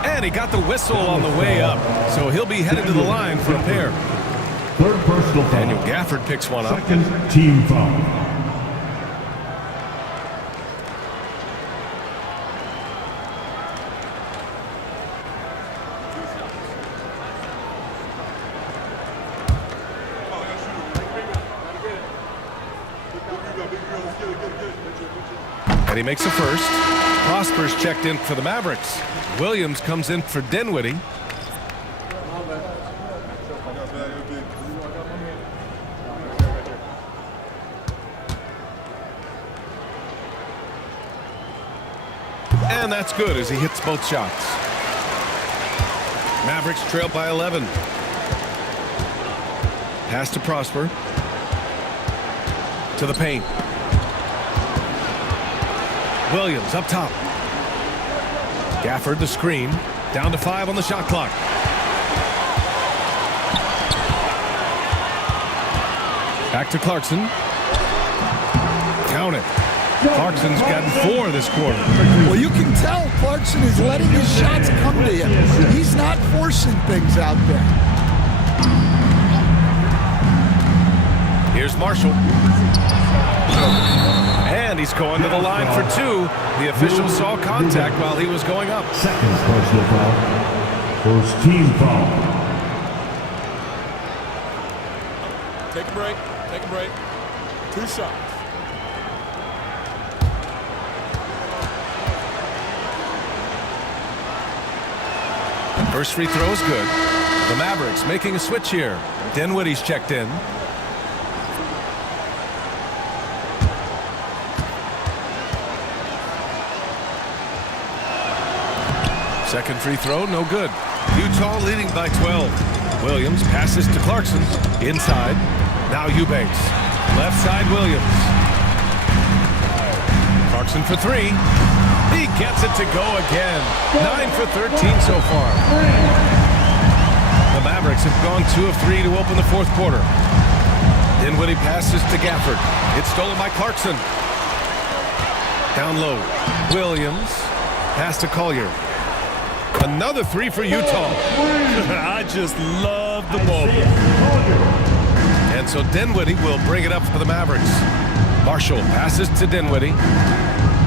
And he got the whistle on the way up. So he'll be headed to the line for a pair. 3rd personal foul. Daniel Gafford picks one up. 2nd team foul. And he makes a first. Prosper's checked in for the Mavericks. Williams comes in for Dinwiddie. And that's good as he hits both shots. Mavericks trail by 11. Pass to Prosper. To the paint. Williams up top. Gafford the screen. Down to 5 on the shot clock. Back to Clarkson. Count it. Clarkson's gotten 4 this quarter. Well, you can tell Clarkson is letting his shots come to him. He's not forcing things out there. Here's Marshall. And he's going to the line for 2. The official saw contact while he was going up. Second personal foul. First team foul. Take a break. Take a break. 2 shots. First free throw is good. The Mavericks making a switch here. Dinwiddie's checked in. Second free throw, no good. Utah leading by 12. Williams passes to Clarkson. Inside. Now Eubanks. Left side Williams. Clarkson for 3. He gets it to go again. 9 for 13 so far. The Mavericks have gone 2 of 3 to open the 4th quarter. Dinwiddie passes to Gafford. It's stolen by Clarkson. Down low. Williams. Pass to Collier. Another 3 for Utah. I just love the ball. And so Dinwiddie will bring it up for the Mavericks. Marshall passes to Dinwiddie.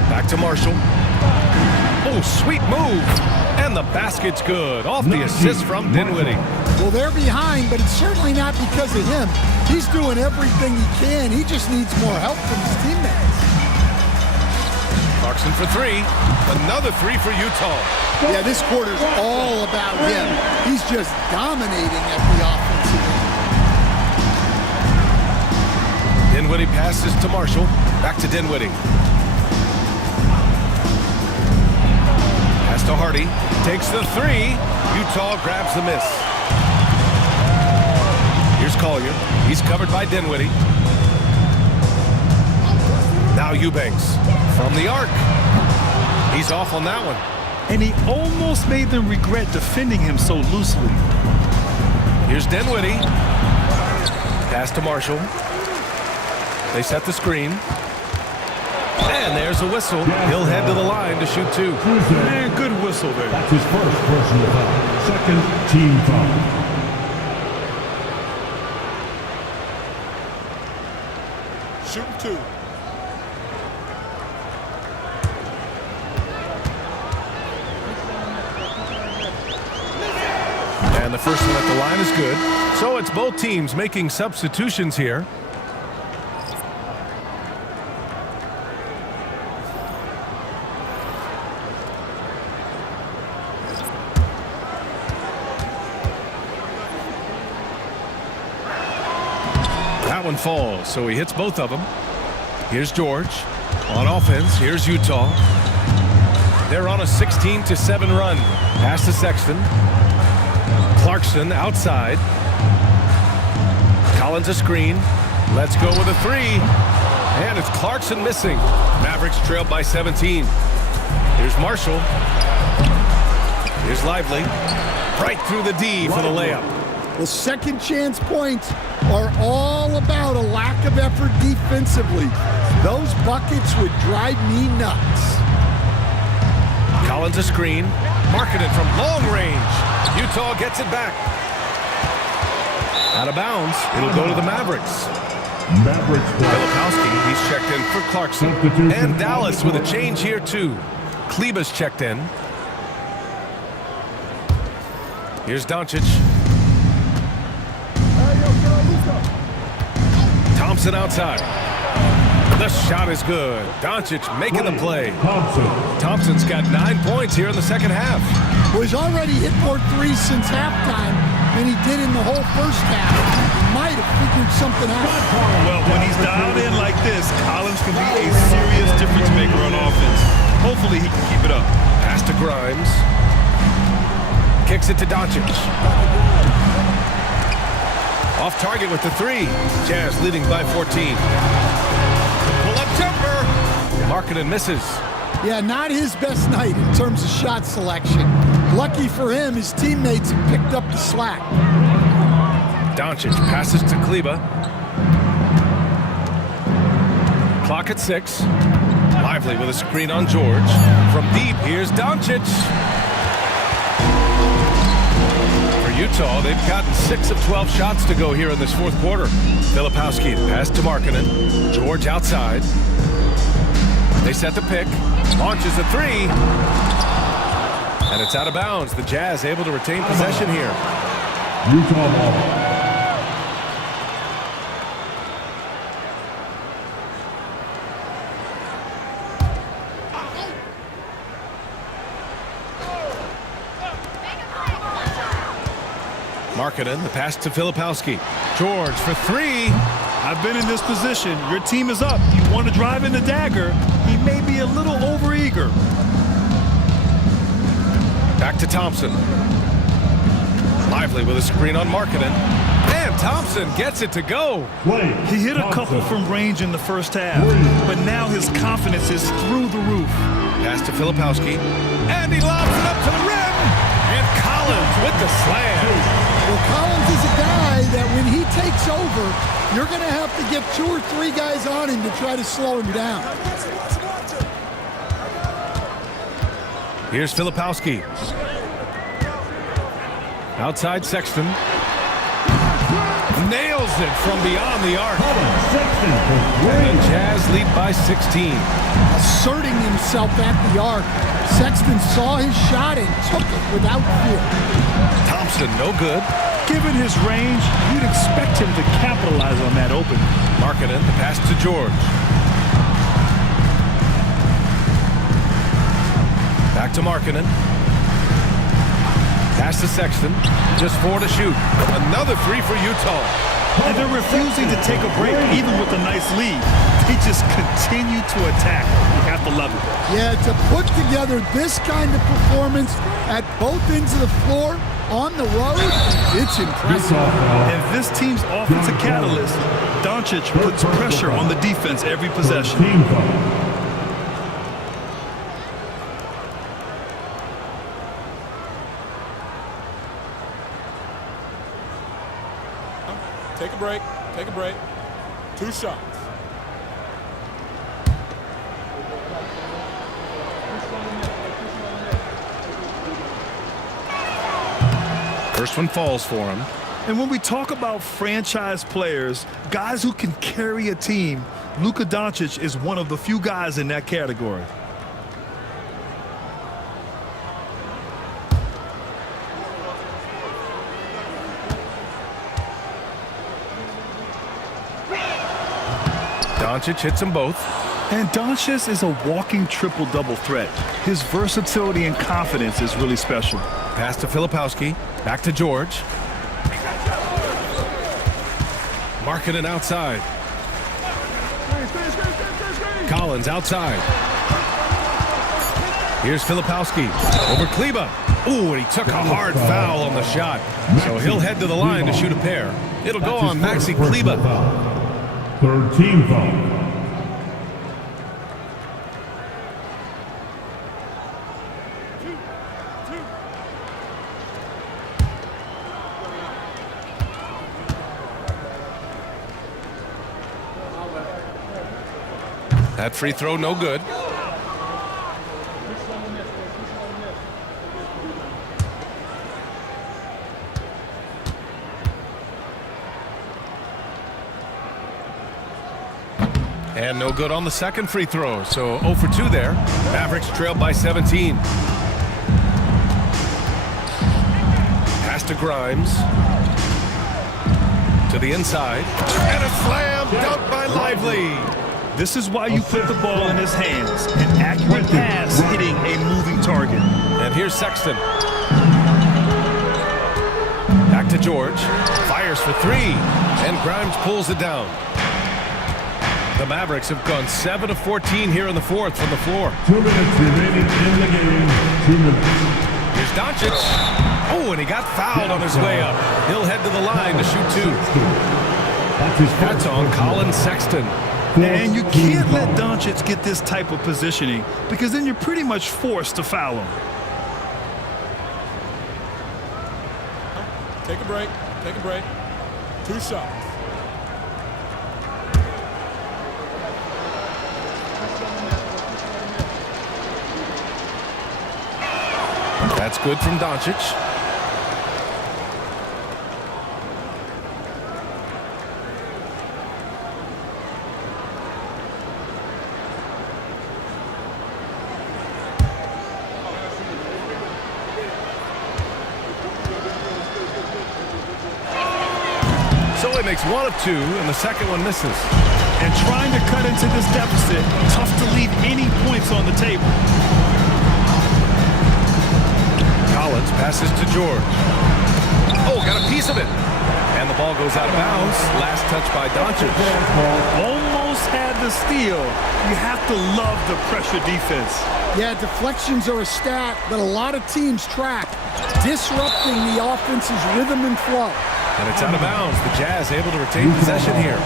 Back to Marshall. Oh, sweet move. And the basket's good. Off the assist from Dinwiddie. Well, they're behind, but it's certainly not because of him. He's doing everything he can. He just needs more help from his teammates. Clarkson for 3. Another 3 for Utah. Yeah, this quarter's all about him. He's just dominating at the offensive end. Dinwiddie passes to Marshall. Back to Dinwiddie. Pass to Hardy. Takes the 3. Utah grabs the miss. Here's Collier. He's covered by Dinwiddie. Now Eubanks. From the arc. He's off on that one. And he almost made them regret defending him so loosely. Here's Dinwiddie. Pass to Marshall. They set the screen. And there's a whistle. He'll head to the line to shoot 2. Man, good whistle there. That's his first personal foul. Second team foul. Shooting 2. And the first one at the line is good. So it's both teams making substitutions here. That one falls, so he hits both of them. Here's George. On offense, here's Utah. They're on a 16-7 run. Pass to Sexton. Clarkson outside. Collins a screen. Let's go with a 3. And it's Clarkson missing. Mavericks trailed by 17. Here's Marshall. Here's Lively. Right through the D for the layup. Well, second chance points are all about a lack of effort defensively. Those buckets would drive me nuts. Collins a screen. Marketed from long range. Utah gets it back. Out of bounds. It'll go to the Mavericks. Filipowski, he's checked in for Clarkson. And Dallas with a change here too. Kleba's checked in. Here's Doncic. Thompson outside. The shot is good. Doncic making the play. Thompson's got 9 points here in the second half. Well, he's already hit more threes since halftime than he did in the whole first half. He might have figured something out. Well, when he's dialed in like this, Collins can be a serious difference maker on offense. Hopefully he can keep it up. Pass to Grimes. Kicks it to Doncic. Off target with the three. Jazz leading by 14. Pull-up jumper. Markkanen misses. Yeah, not his best night in terms of shot selection. Lucky for him, his teammates have picked up the slack. Doncic passes to Kleber. Clock at 6. Lively with a screen on George. From deep, here's Doncic. For Utah, they've gotten 6 of 12 shots to go here in this fourth quarter. Filipowski pass to Markkanen. George outside. They set the pick. Launches a three. And it's out of bounds. The Jazz able to retain possession here. Utah ball. Markkanen, the pass to Filipowski. George for three. I've been in this position. Your team is up. You want to drive in the dagger. He may be a little overeager. Back to Thompson. Lively with a screen on Markkanen. And Thompson gets it to go. He hit a couple from range in the first half, but now his confidence is through the roof. Pass to Filipowski. And he lobs it up to the rim. And Collins with the slam. Well, Collins is a guy that when he takes over, you're going to have to get 2 or 3 guys on him to try to slow him down. Here's Filipowski. Outside Sexton. Nails it from beyond the arc. And the Jazz lead by 16. Asserting himself at the arc. Sexton saw his shot and took it without fear. Thompson, no good. Given his range, you'd expect him to capitalize on that open. Markkanen, the pass to George. Back to Markkanen. Pass to Sexton. Just 4 to shoot. Another 3 for Utah. And they're refusing to take a break, even with a nice lead. They just continue to attack. You have to love it. Yeah, to put together this kind of performance at both ends of the floor on the road, it's impressive. And this team's offensive catalyst, Doncic puts pressure on the defense every possession. Take a break. Take a break. 2 shots. First one falls for him. And when we talk about franchise players, guys who can carry a team, Luka Doncic is one of the few guys in that category. Doncic hits them both. And Doncic is a walking triple-double threat. His versatility and confidence is really special. Pass to Filipowski. Back to George. Markkanen outside. Collins outside. Here's Filipowski. Over Kleber. Ooh, and he took a hard foul on the shot. So he'll head to the line to shoot a pair. It'll go on Maxi Kleber. 3rd team foul. That free throw no good. And no good on the second free throw. So 0 for 2 there. Mavericks trail by 17. Pass to Grimes. To the inside. And a slam dunk by Lively. This is why you put the ball in his hands. An accurate pass hitting a moving target. And here's Sexton. Back to George. Fires for three. And Grimes pulls it down. The Mavericks have gone 7 of 14 here in the fourth from the floor. 2 minutes remaining in the game. 2 minutes. Here's Doncic. Oh, and he got fouled on his way up. He'll head to the line to shoot two. That's on Colin Sexton. And you can't let Doncic get this type of positioning because then you're pretty much forced to foul him. Take a break. Take a break. 2 shots. That's good from Doncic. So he makes 1 of 2, and the second one misses. And trying to cut into this deficit, tough to leave any points on the table. Collins passes to George. Oh, got a piece of it. And the ball goes out of bounds. Last touch by Doncic. Almost had the steal. You have to love the pressure defense. Yeah, deflections are a stat that a lot of teams track, disrupting the offense's rhythm and flow. And it's out of bounds. The Jazz able to retain possession here.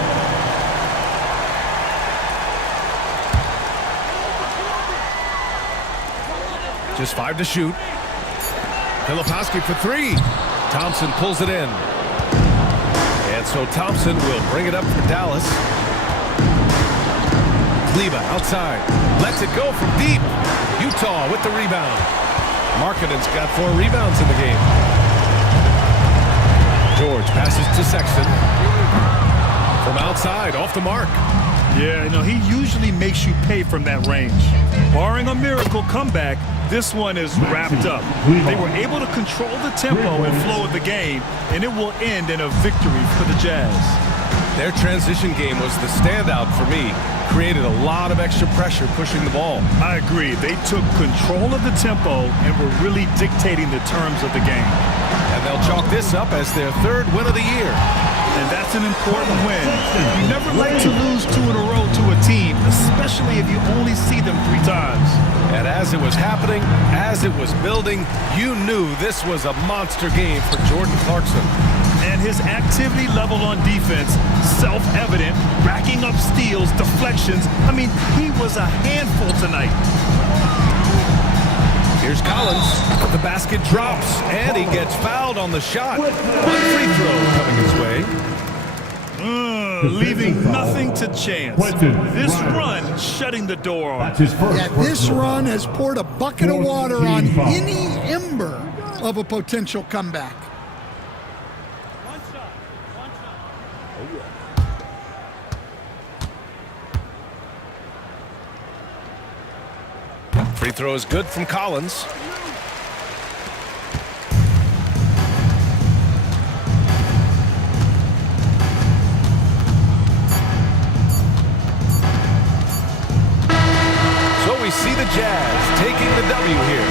Just 5 to shoot. Filipowski for 3. Thompson pulls it in. And so Thompson will bring it up for Dallas. Kleber outside. Lets it go from deep. Utah with the rebound. Markkanen's got 4 rebounds in the game. George passes to Sexton. From outside, off the mark. Yeah, he usually makes you pay from that range. Barring a miracle comeback, this one is wrapped up. They were able to control the tempo and flow of the game, and it will end in a victory for the Jazz. Their transition game was the standout for me. Created a lot of extra pressure pushing the ball. I agree. They took control of the tempo and were really dictating the terms of the game. And they'll chalk this up as their 3rd win of the year. And that's an important win. You never like to lose 2 in a row to a team, especially if you only see them 3 times. And as it was happening, as it was building, you knew this was a monster game for Jordan Clarkson. And his activity level on defense, self-evident, racking up steals, deflections. I mean, he was a handful tonight. Here's Collins. The basket drops, and he gets fouled on the shot. One free throw coming his way. Leaving nothing to chance. This run shutting the door on. Yeah, this run has poured a bucket of water on any ember of a potential comeback. Free throw is good from Collins. So we see the Jazz taking the W here.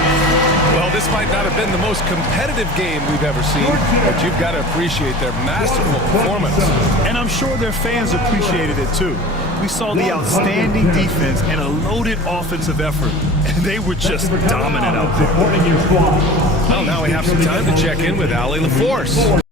Well, this might not have been the most competitive game we've ever seen, but you've got to appreciate their masterful performance. And I'm sure their fans appreciated it too. We saw the outstanding defense and a loaded offensive effort, and they were just dominant out there. Well, now we have some time to check in with Allie LaForce.